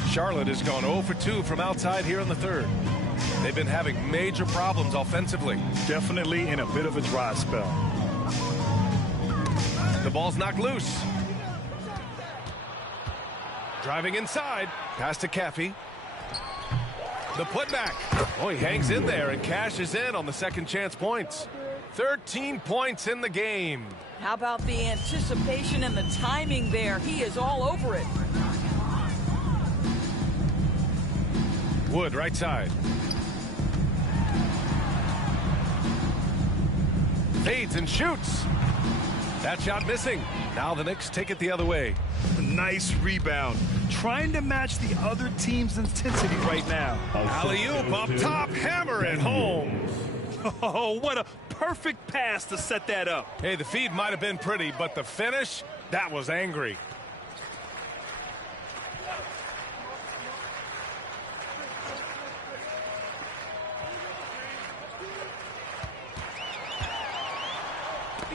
Charlotte has gone 0 for 2 from outside here in the third. They've been having major problems offensively. Definitely in a bit of a dry spell. The ball's knocked loose. Driving inside. Pass to Caffey. The putback. Oh, he hangs in there and cashes in on the second chance points. 13 points in the game. How about the anticipation and the timing there? He is all over it. Wood, right side. Fades and shoots. That shot missing. Now the Knicks take it the other way. Nice rebound. Trying to match the other team's intensity right now. Alley-oop up top. Hammer it home. Oh, what a perfect pass to set that up. Hey, the feed might have been pretty, but the finish, that was angry.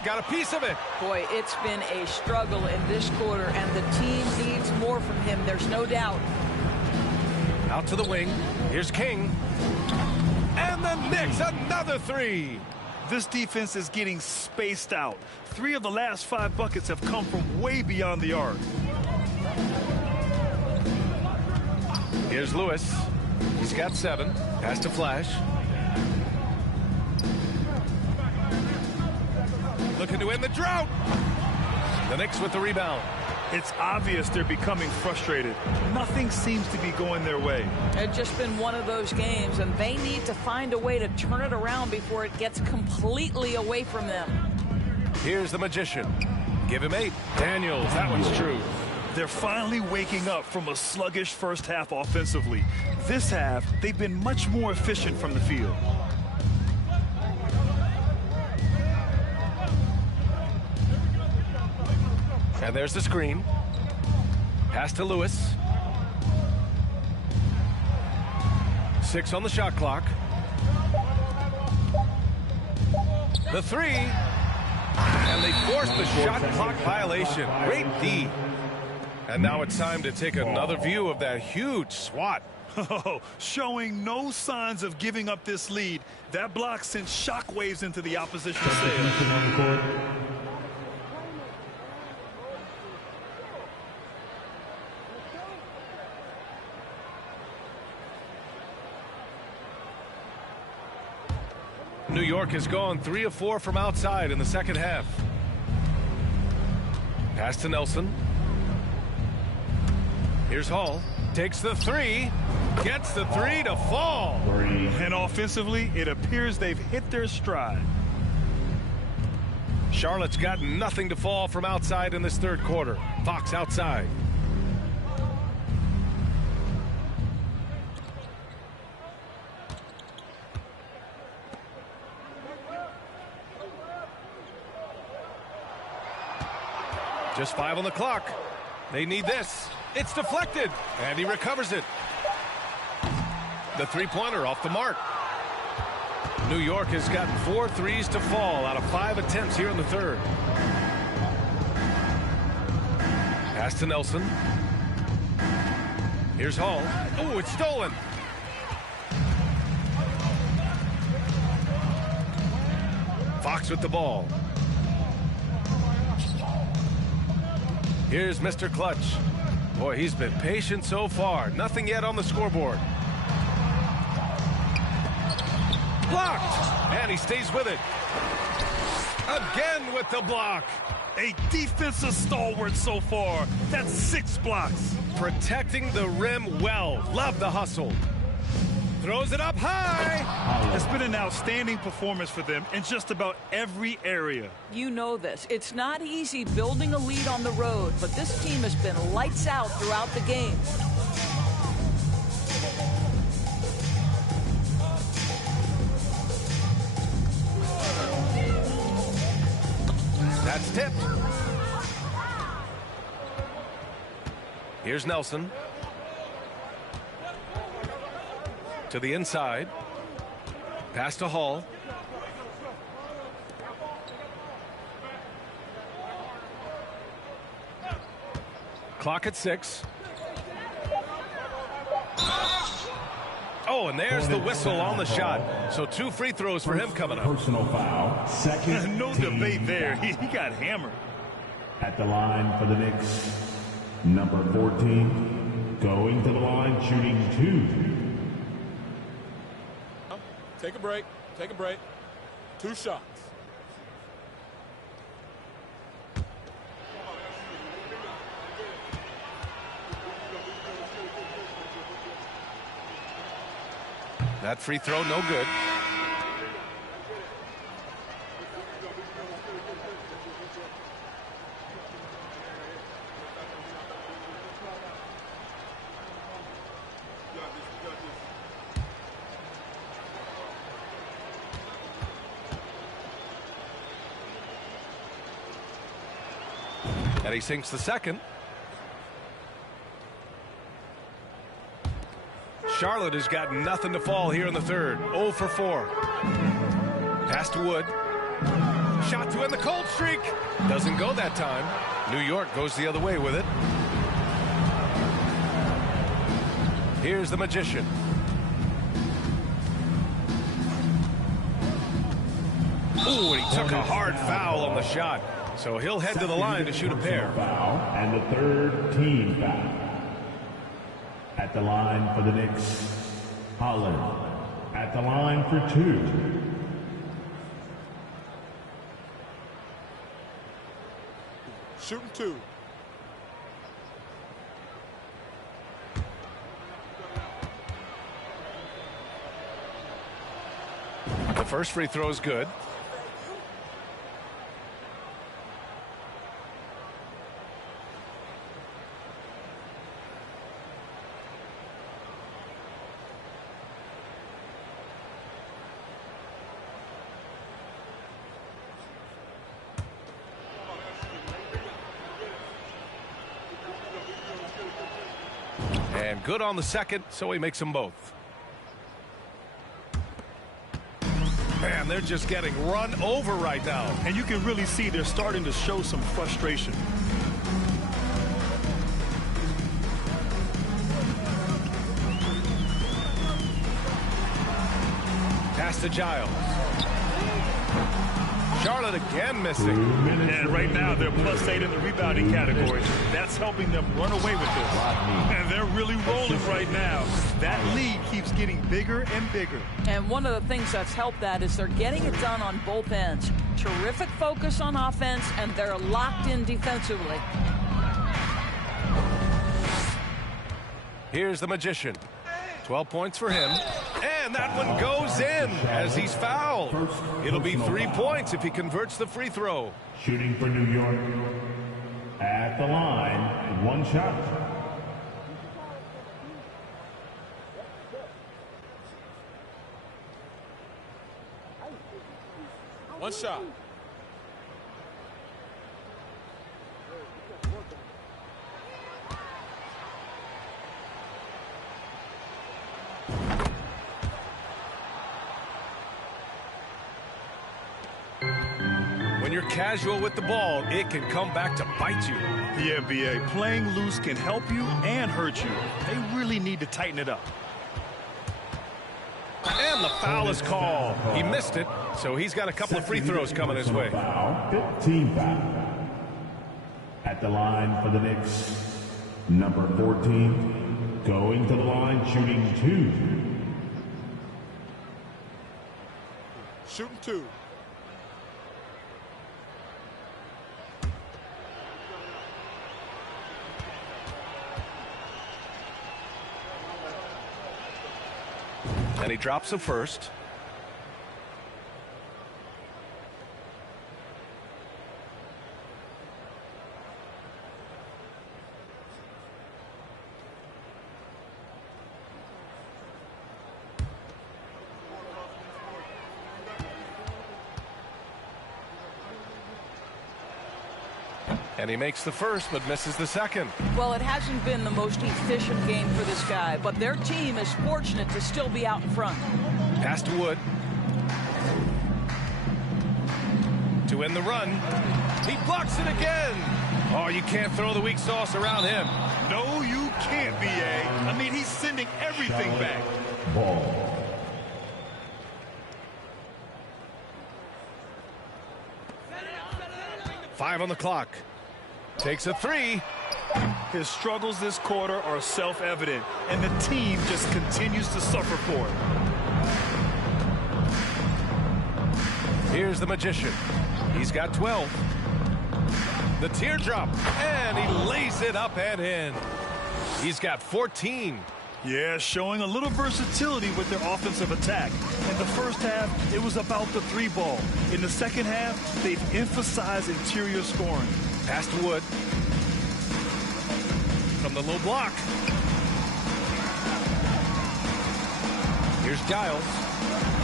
Got a piece of it. Boy, it's been a struggle in this quarter, and the team needs more from him. There's no doubt. Out to the wing. Here's King. And the Knicks, another three. This defense is getting spaced out. 3 of the last 5 buckets have come from way beyond the arc. Here's Lewis. He's got 7. Pass to Flash. Looking to end the drought. The Knicks with the rebound. It's obvious they're becoming frustrated. Nothing seems to be going their way. It's just been one of those games, and they need to find a way to turn it around before it gets completely away from them. Here's the Magician. Give him 8. Daniels, that one's true. They're finally waking up from a sluggish first half offensively. This half, they've been much more efficient from the field. And there's the screen. Pass to Lewis. 6 on the shot clock. The 3. And they forced the shot clock violation. Great D. And now it's time to take another view of that huge swat. Showing no signs of giving up this lead. That block sent shockwaves into the opposition's sails. New York has gone 3 of 4 from outside in the second half. Pass to Nelson. Here's Hall. Takes the 3. Gets the 3 to fall. And offensively, it appears they've hit their stride. Charlotte's got nothing to fall from outside in this third quarter. Fox outside. Just 5 on the clock. They need this. It's deflected, and he recovers it. The three-pointer off the mark. New York has gotten 4 threes to fall out of 5 attempts here in the third. Pass to Nelson. Here's Hall. Oh, it's stolen. Fox with the ball. Here's Mr. Clutch. Boy, he's been patient so far. Nothing yet on the scoreboard. Blocked! And he stays with it. Again with the block. A defensive stalwart so far. That's 6 blocks. Protecting the rim well. Love the hustle. Throws it up high. It's been an outstanding performance for them in just about every area. You know this. It's not easy building a lead on the road, but this team has been lights out throughout the game. That's tipped. Here's Nelson. To the inside. Pass to Hall. Clock at 6. Oh, and there's the whistle on the shot. So 2 free throws for him coming up. Personal foul. Second. No debate there. He got hammered. At the line for the Knicks, number 14, going to the line, shooting 2. Take a break. Take a break. 2 shots. That free throw, no good. And he sinks the second. Charlotte has got nothing to fall here in the third. 0 for 4. Pass to Wood. Shot to end the cold streak. Doesn't go that time. New York goes the other way with it. Here's the Magician. Ooh, and he took a hard foul on the shot. So he'll head to the line to shoot a pair. Foul and the third team foul. At the line for the Knicks, Holland. At the line for 2. Shooting 2. The first free throw is good. And good on the second, so he makes them both. Man, they're just getting run over right now. And you can really see they're starting to show some frustration. Pass to Giles. Charlotte again missing. And right now they're +8 in the rebounding category. That's helping them run away with this. And they're really rolling right now. That lead keeps getting bigger and bigger. And one of the things that's helped that is they're getting it done on both ends. Terrific focus on offense, and they're locked in defensively. Here's the Magician. 12 points for him. And that one goes in as he's fouled. It'll be 3 points if he converts the free throw. Shooting for New York. At the line, 1 shot. One shot. When you're casual with the ball, it can come back to bite you. The NBA, playing loose can help you and hurt you. They really need to tighten it up. And the foul is called. He missed it, so he's got a couple of free throws coming his way. Foul, 15 foul. At the line for the Knicks, number 14, going to the line, shooting 2. Shooting 2. And he drops the first. And he makes the first, but misses the second. Well, it hasn't been the most efficient game for this guy, but their team is fortunate to still be out in front. Pass to Wood. To end the run. He blocks it again. Oh, you can't throw the weak sauce around him. No, you can't, B.A. I mean, he's sending everything back. Ball. Five on the clock. Takes a three. His struggles this quarter are self-evident, and the team just continues to suffer for it. Here's the Magician. He's got 12. The teardrop, and he lays it up and in. He's got 14. Yeah, showing a little versatility with their offensive attack. In the first half, it was about the 3-ball. In the second half, they've emphasized interior scoring. Pass to Wood. From the low block. Here's Giles.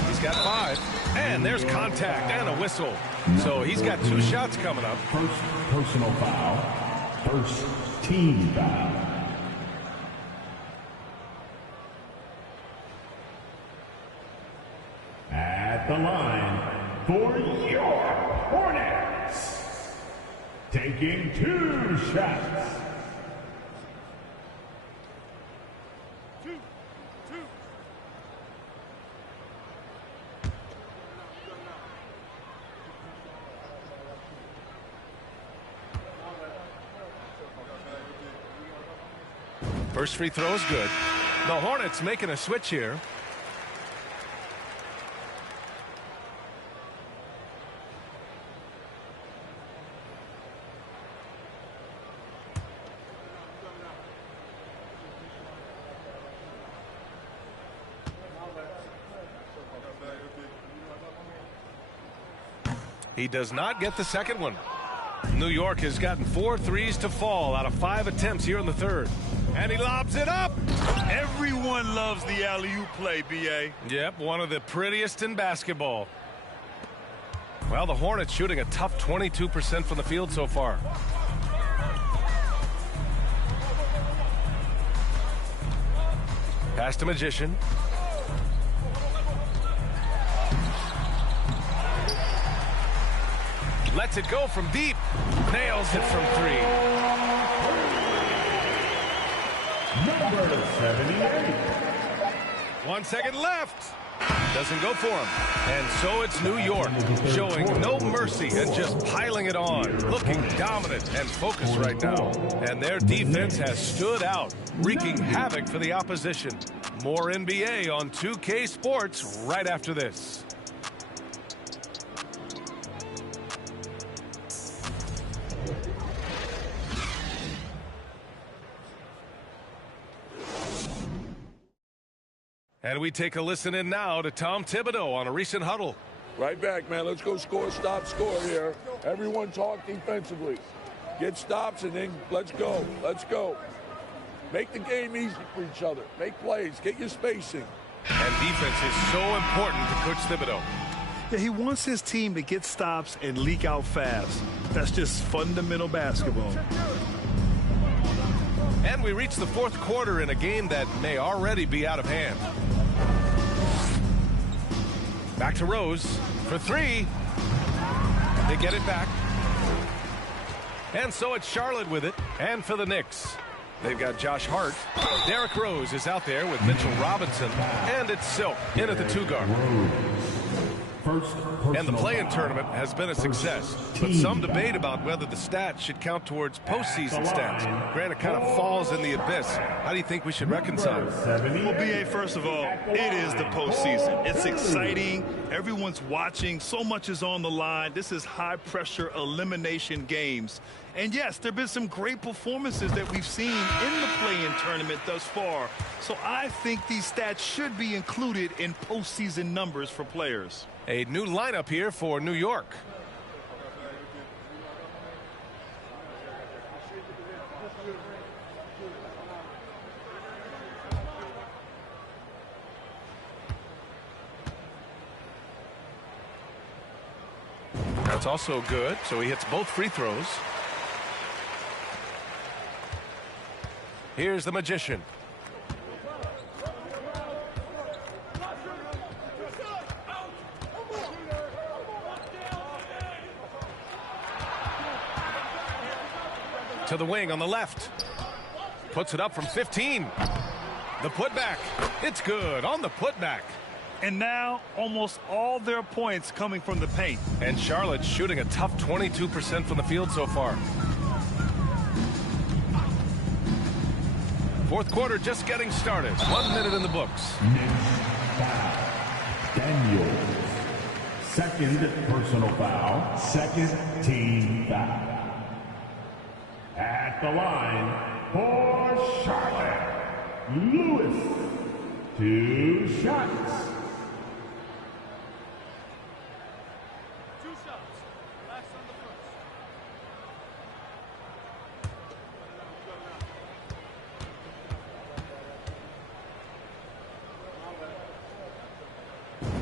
He's got 5. And there's contact and a whistle. So he's got 2 shots coming up. First personal foul. First team foul. At the line for your Hornets. Taking 2 shots. First free throw is good. The Hornets making a switch here. He does not get the second one. New York has gotten 4 threes to fall out of 5 attempts here in the third. And he lobs it up. Everyone loves the alley-oop play, B.A. Yep, one of the prettiest in basketball. Well, the Hornets shooting a tough 22% from the field so far. Pass to Magician. Lets it go from deep. Nails it from 3. Number 78. 1 second left. Doesn't go for him. And so it's New York showing no mercy and just piling it on. Looking dominant and focused right now. And their defense has stood out, wreaking havoc for the opposition. More NBA on 2K Sports right after this. And we take a listen in now to Tom Thibodeau on a recent huddle. Right back, man. Let's go score, stop, score here. Everyone talk defensively. Get stops and then let's go. Let's go. Make the game easy for each other. Make plays. Get your spacing. And defense is so important to Coach Thibodeau. Yeah, he wants his team to get stops and leak out fast. That's just fundamental basketball. And we reach the fourth quarter in a game that may already be out of hand. Back to Rose for 3. They get it back. And so it's Charlotte with it. And for the Knicks, they've got Josh Hart. Derrick Rose is out there with Mitchell Robinson. And it's Silk in at the 2-guard. And the play-in tournament has been a success, but some debate about whether the stats should count towards postseason stats. Grant, it kind of falls in the abyss. How do you think we should reconcile? Well, B.A., first of all, it is the postseason. It's exciting. Everyone's watching. So much is on the line. This is high-pressure elimination games. And, yes, there have been some great performances that we've seen in the play-in tournament thus far. So I think these stats should be included in postseason numbers for players. A new lineup here for New York. That's also good, so he hits both free throws. Here's the Magician. To the wing on the left. Puts it up from 15. The putback. It's good on the putback. And now almost all their points coming from the paint. And Charlotte's shooting a tough 22% from the field so far. Fourth quarter just getting started. 1 minute in the books. Daniels. Second personal foul. Second team foul. At the line for Charlotte, Lewis. 2 shots. 2 shots. Last on the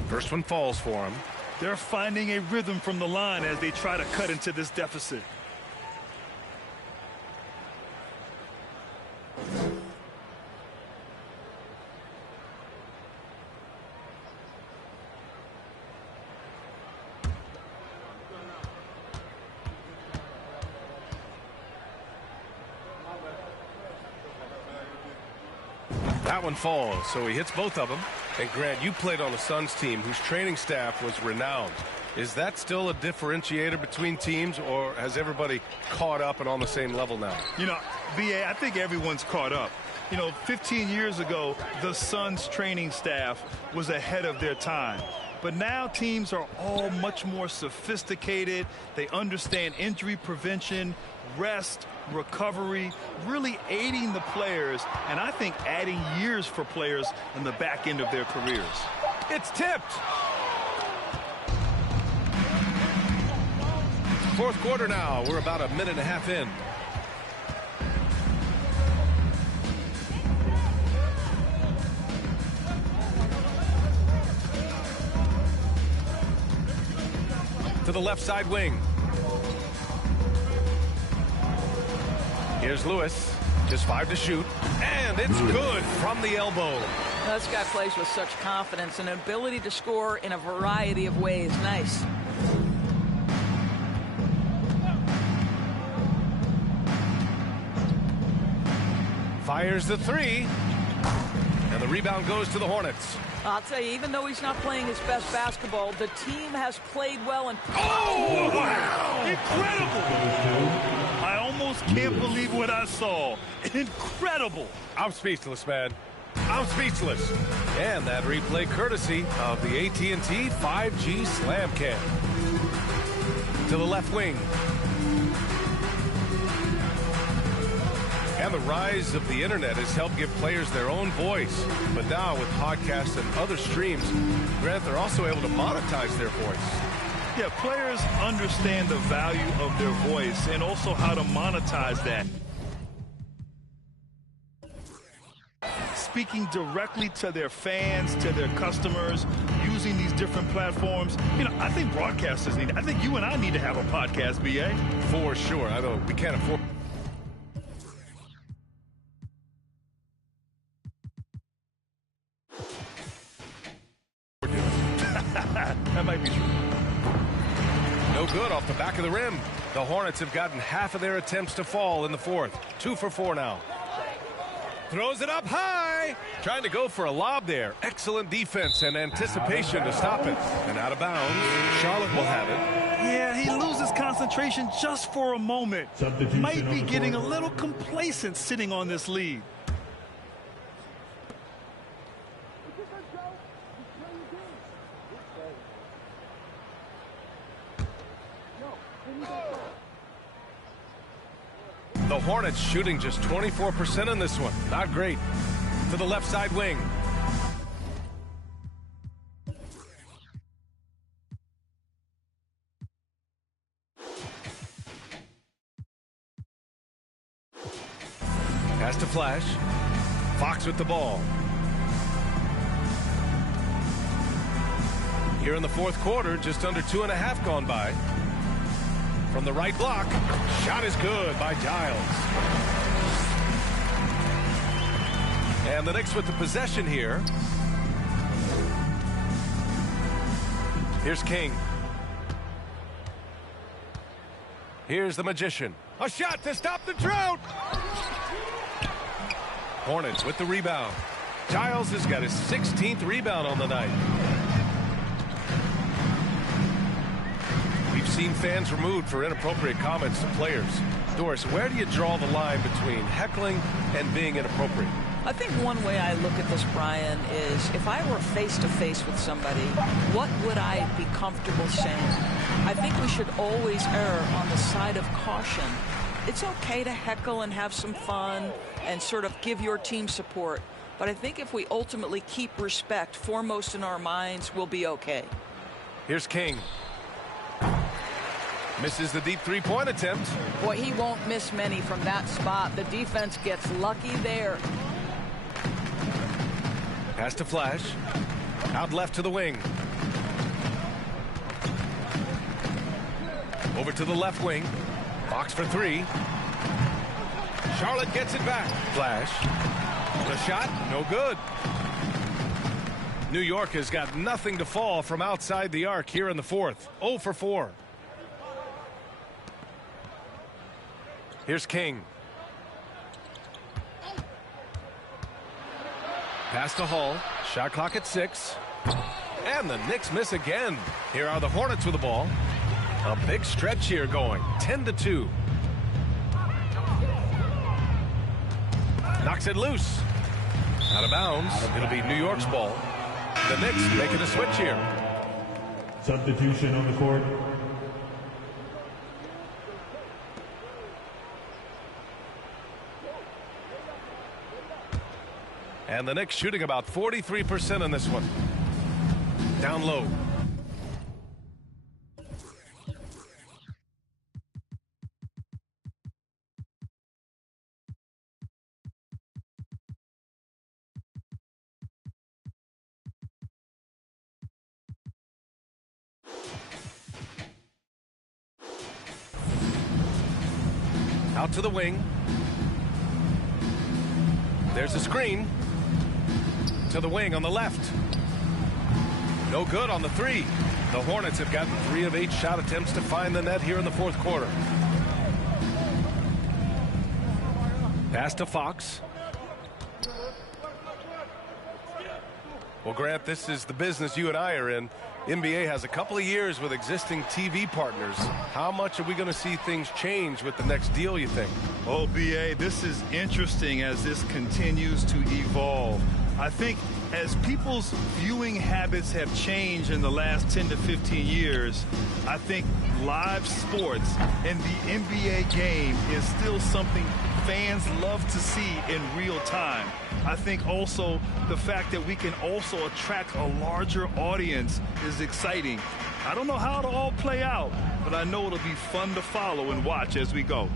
first. First one falls for him. They're finding a rhythm from the line as they try to cut into this deficit. That one falls, so he hits both of them. And Grant, you played on the Suns team whose training staff was renowned. Is that still a differentiator between teams, or has everybody caught up and on the same level now? You know, B.A., I think everyone's caught up. You know, 15 years ago, the Suns training staff was ahead of their time. But now teams are all much more sophisticated. They understand injury prevention, rest, recovery, really aiding the players, and I think adding years for players in the back end of their careers. It's tipped. Fourth quarter now. We're about a minute and a half in. To the left side wing. Here's Lewis. Just 5 to shoot. And it's good from the elbow. This guy plays with such confidence and an ability to score in a variety of ways. Nice. Fires the 3. And the rebound goes to the Hornets. I'll tell you, even though he's not playing his best basketball, the team has played well. And oh, wow! Incredible! I almost can't believe what I saw. Incredible! I'm speechless, man. I'm speechless. And that replay courtesy of the AT&T 5G Slam Cam. To the left wing. And the rise of the internet has helped give players their own voice. But now with podcasts and other streams, Grant, they're also able to monetize their voice. Yeah, players understand the value of their voice and also how to monetize that. Speaking directly to their fans, to their customers, using these different platforms. You know, I think broadcasters need, I think you and I need to have a podcast, B.A. For sure. I know we can't afford. That might be true. No good off the back of the rim. The Hornets have gotten half of their attempts to fall in the fourth. 2 for 4 now. Throws it up high. Trying to go for a lob there. Excellent defense and anticipation to stop it. And out of bounds. Charlotte will have it. Yeah, he loses concentration just for a moment. Might be getting a little complacent sitting on this lead. The Hornets shooting just 24% in this one. Not great. To the left side wing. Pass to Flash. Fox with the ball. Here in the fourth quarter, just under 2.5 gone by. From the right block, shot is good by Giles. And the Knicks with the possession here. Here's King. Here's the Magician. A shot to stop the drought. Hornets with the rebound. Giles has got his 16th rebound on the night. We've seen fans removed for inappropriate comments to players. Doris, where do you draw the line between heckling and being inappropriate? I think one way I look at this, Brian, is if I were face-to-face with somebody, what would I be comfortable saying? I think we should always err on the side of caution. It's okay to heckle and have some fun and sort of give your team support. But I think if we ultimately keep respect foremost in our minds, we'll be okay. Here's King. Misses the deep three-point attempt. Boy, he won't miss many from that spot. The defense gets lucky there. Pass to Flash. Out left to the wing. Over to the left wing. Fox for 3. Charlotte gets it back. Flash. The shot, no good. New York has got nothing to fall from outside the arc here in the fourth. 0 for 4. Here's King. Pass to Hall. Shot clock at 6. And the Knicks miss again. Here are the Hornets with the ball. A big stretch here going. 10-2. Knocks it loose. Out of bounds. It'll be New York's ball. The Knicks making a switch here. Substitution on the court. And the Knicks shooting about 43% on this one. Down low. Out to the wing. There's a screen. To the wing on the left. No good on the three. The Hornets have gotten 3 of 8 shot attempts to find the net here in the fourth quarter. Pass to Fox. Well, Grant, this is the business you and I are in. NBA has a couple of years with existing TV partners. How much are we going to see things change with the next deal, you think? Oh, BA, this is interesting as this continues to evolve. I think as people's viewing habits have changed in the last 10 to 15 years, I think live sports and the NBA game is still something fans love to see in real time. I think also the fact that we can also attract a larger audience is exciting. I don't know how it'll all play out, but I know it'll be fun to follow and watch as we go.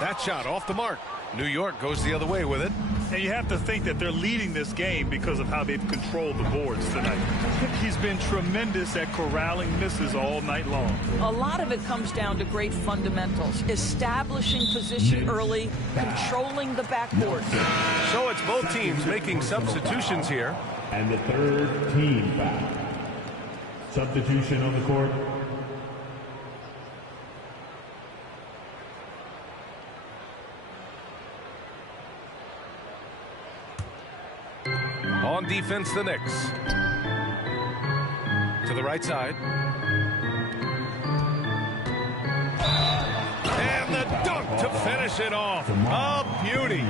That shot off the mark. New York goes the other way with it. And you have to think that they're leading this game because of how they've controlled the boards tonight. He's been tremendous at corralling misses all night long. A lot of it comes down to great fundamentals. Establishing position early, controlling the backboard. So it's both teams making substitutions here. And the third team foul. Substitution on the court. On defense, the Knicks. To the right side. And the dunk to finish it off. A beauty.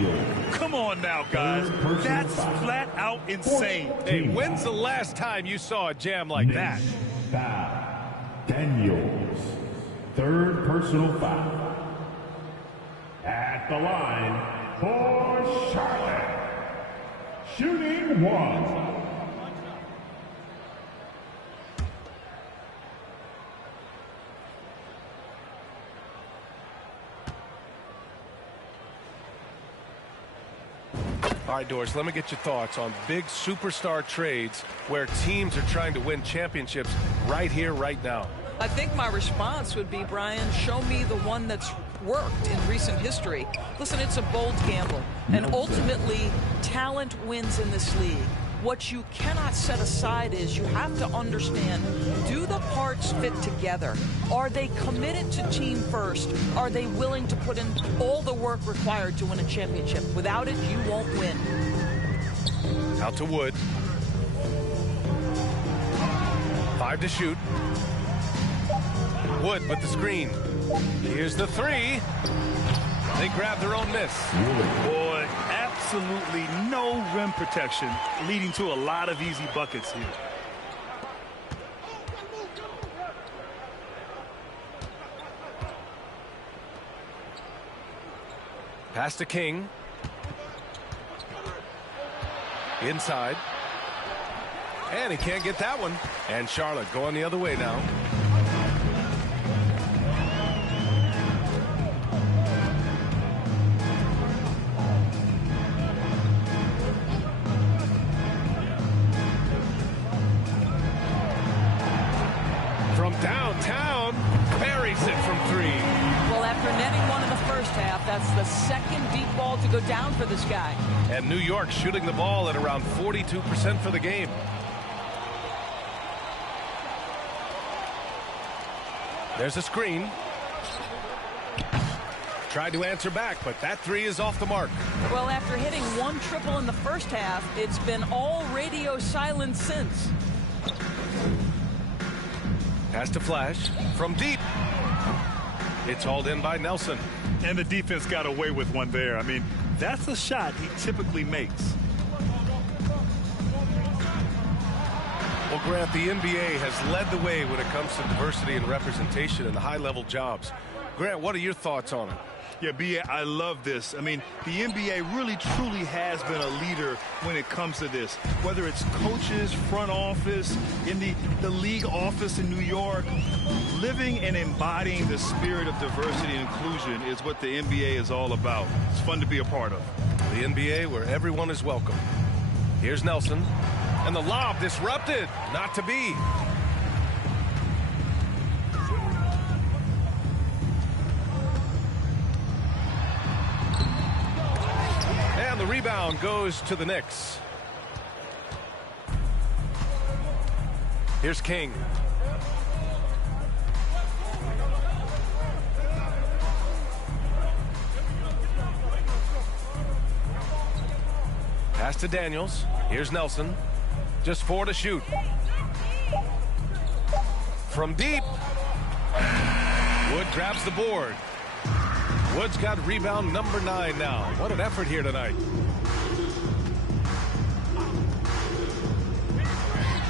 Come on now, guys. That's flat out insane. Hey, when's the last time you saw a jam like that? Foul. Daniels. Third personal foul. At the line for Charlotte. Shooting one. All right, Doris, let me get your thoughts on big superstar trades where teams are trying to win championships right here, right now. I think my response would be, Brian, show me the one that's worked in recent history. Listen, it's a bold gamble, and ultimately talent wins in this league. What you cannot set aside is you have to understand, do the parts fit together? Are they committed to team first? Are they willing to put in all the work required to win a championship? Without it, you won't win. Out to Wood. 5 to shoot. Wood with the screen. Here's the three. They grab their own miss. Boy, absolutely no rim protection, leading to a lot of easy buckets here. Pass to King. Inside. And he can't get that one. And Charlotte going the other way now. From downtown, buries it from 3. Well, after netting one in the first half, that's the second deep ball to go down for this guy. And New York shooting the ball at around 42% for the game. There's a screen. Tried to answer back, but that 3 is off the mark. Well, after hitting 1 triple in the first half, it's been all radio silence since. Pass to Flash from deep. It's hauled in by Nelson. And the defense got away with one there. I mean, that's a shot he typically makes. Well, Grant, the NBA has led the way when it comes to diversity and representation in the high-level jobs. Grant, what are your thoughts on it? Yeah, B.A., I love this. I mean, the NBA really, truly has been a leader when it comes to this. Whether it's coaches, front office, in the league office in New York, living and embodying the spirit of diversity and inclusion is what the NBA is all about. It's fun to be a part of. The NBA where everyone is welcome. Here's Nelson. And the lob disrupted. Not to be. And the rebound goes to the Knicks. Here's King. Pass to Daniels. Here's Nelson. Just 4 to shoot. From deep. Wood grabs the board. Wood's got rebound number 9 now. What an effort here tonight.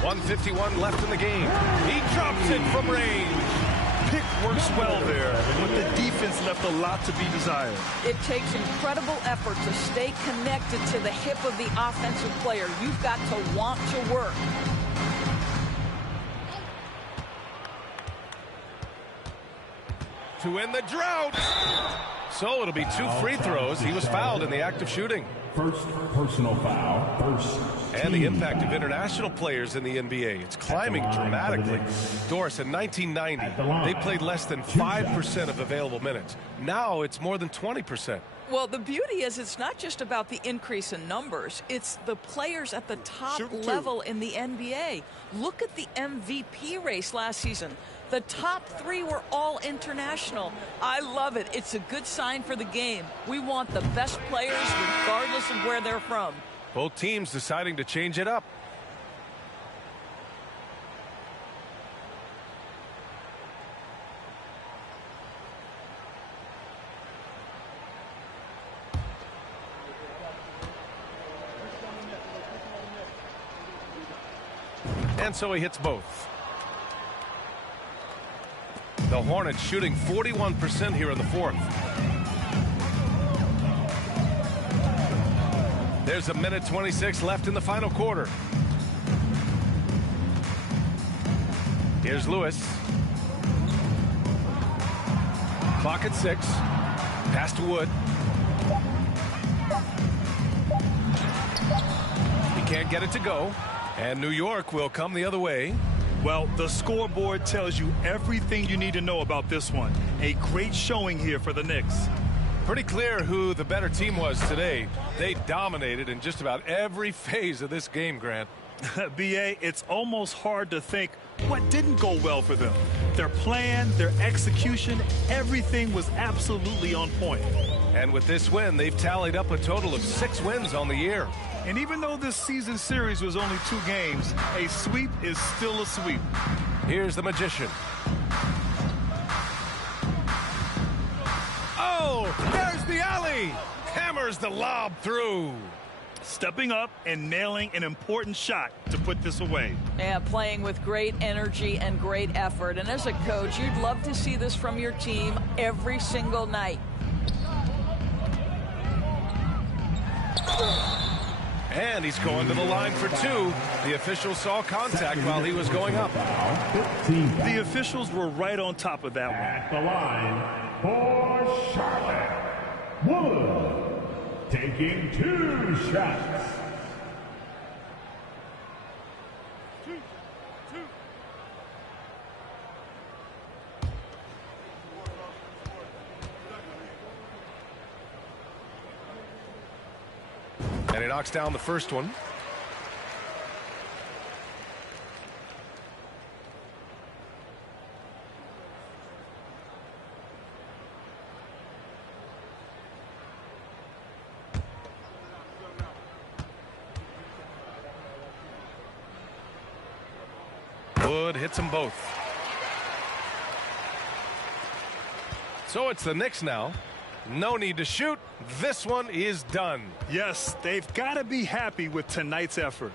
1:51 left in the game. He drops it from range. Pick works well there, but the defense left a lot to be desired. It takes incredible effort to stay connected to the hip of the offensive player. You've got to want to work. To end the drought. So it'll be 2 free throws. He was fouled in the act of shooting. First personal foul. First. And the impact of international players in the NBA. It's climbing dramatically. Doris, in 1990, they played less than 5% of available minutes. Now it's more than 20%. Well, the beauty is it's not just about the increase in numbers. It's the players at the top level in the NBA. Look at the MVP race last season. The top 3 were all international. I love it. It's a good sign for the game. We want the best players regardless of where they're from. Both teams deciding to change it up. And so he hits both. The Hornets shooting 41% here in the 4th. There's a minute 26 left in the final quarter. Here's Lewis. Clock at 6. Pass to Wood. He can't get it to go. And New York will come the other way. Well, the scoreboard tells you everything you need to know about this one. A great showing here for the Knicks. Pretty clear who the better team was today. They dominated in just about every phase of this game, Grant. B.A., it's almost hard to think what didn't go well for them. Their plan, their execution, everything was absolutely on point. And with this win, they've tallied up a total of 6 wins on the year. And even though this season series was only 2 games, a sweep is still a sweep. Here's the Magician. Oh, there's the alley. Hammers the lob through. Stepping up and nailing an important shot to put this away. Yeah, playing with great energy and great effort. And as a coach, you'd love to see this from your team every single night. And he's going to the line for 2. The official saw contact while he was going up. The officials were right on top of that one. At the line for Charlotte, Wood, taking 2 shots. And he knocks down the first one. Wood hits them both. So it's the Knicks now. No need to shoot. This one is done. Yes, they've got to be happy with tonight's effort.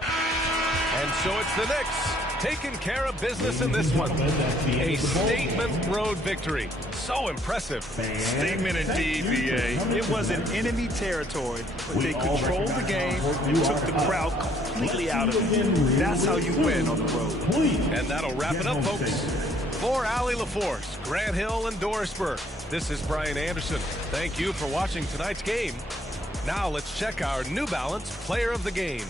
And so it's the Knicks taking care of business in this one. A statement road victory. So impressive. Statement indeed, B.A. It was in enemy territory, but they controlled the game and took the crowd completely out of it. That's how you win on the road. And that'll wrap it up, folks. For Allie LaForce, Grant Hill, and Dorisburg, this is Brian Anderson. Thank you for watching tonight's game. Now let's check our New Balance Player of the Game.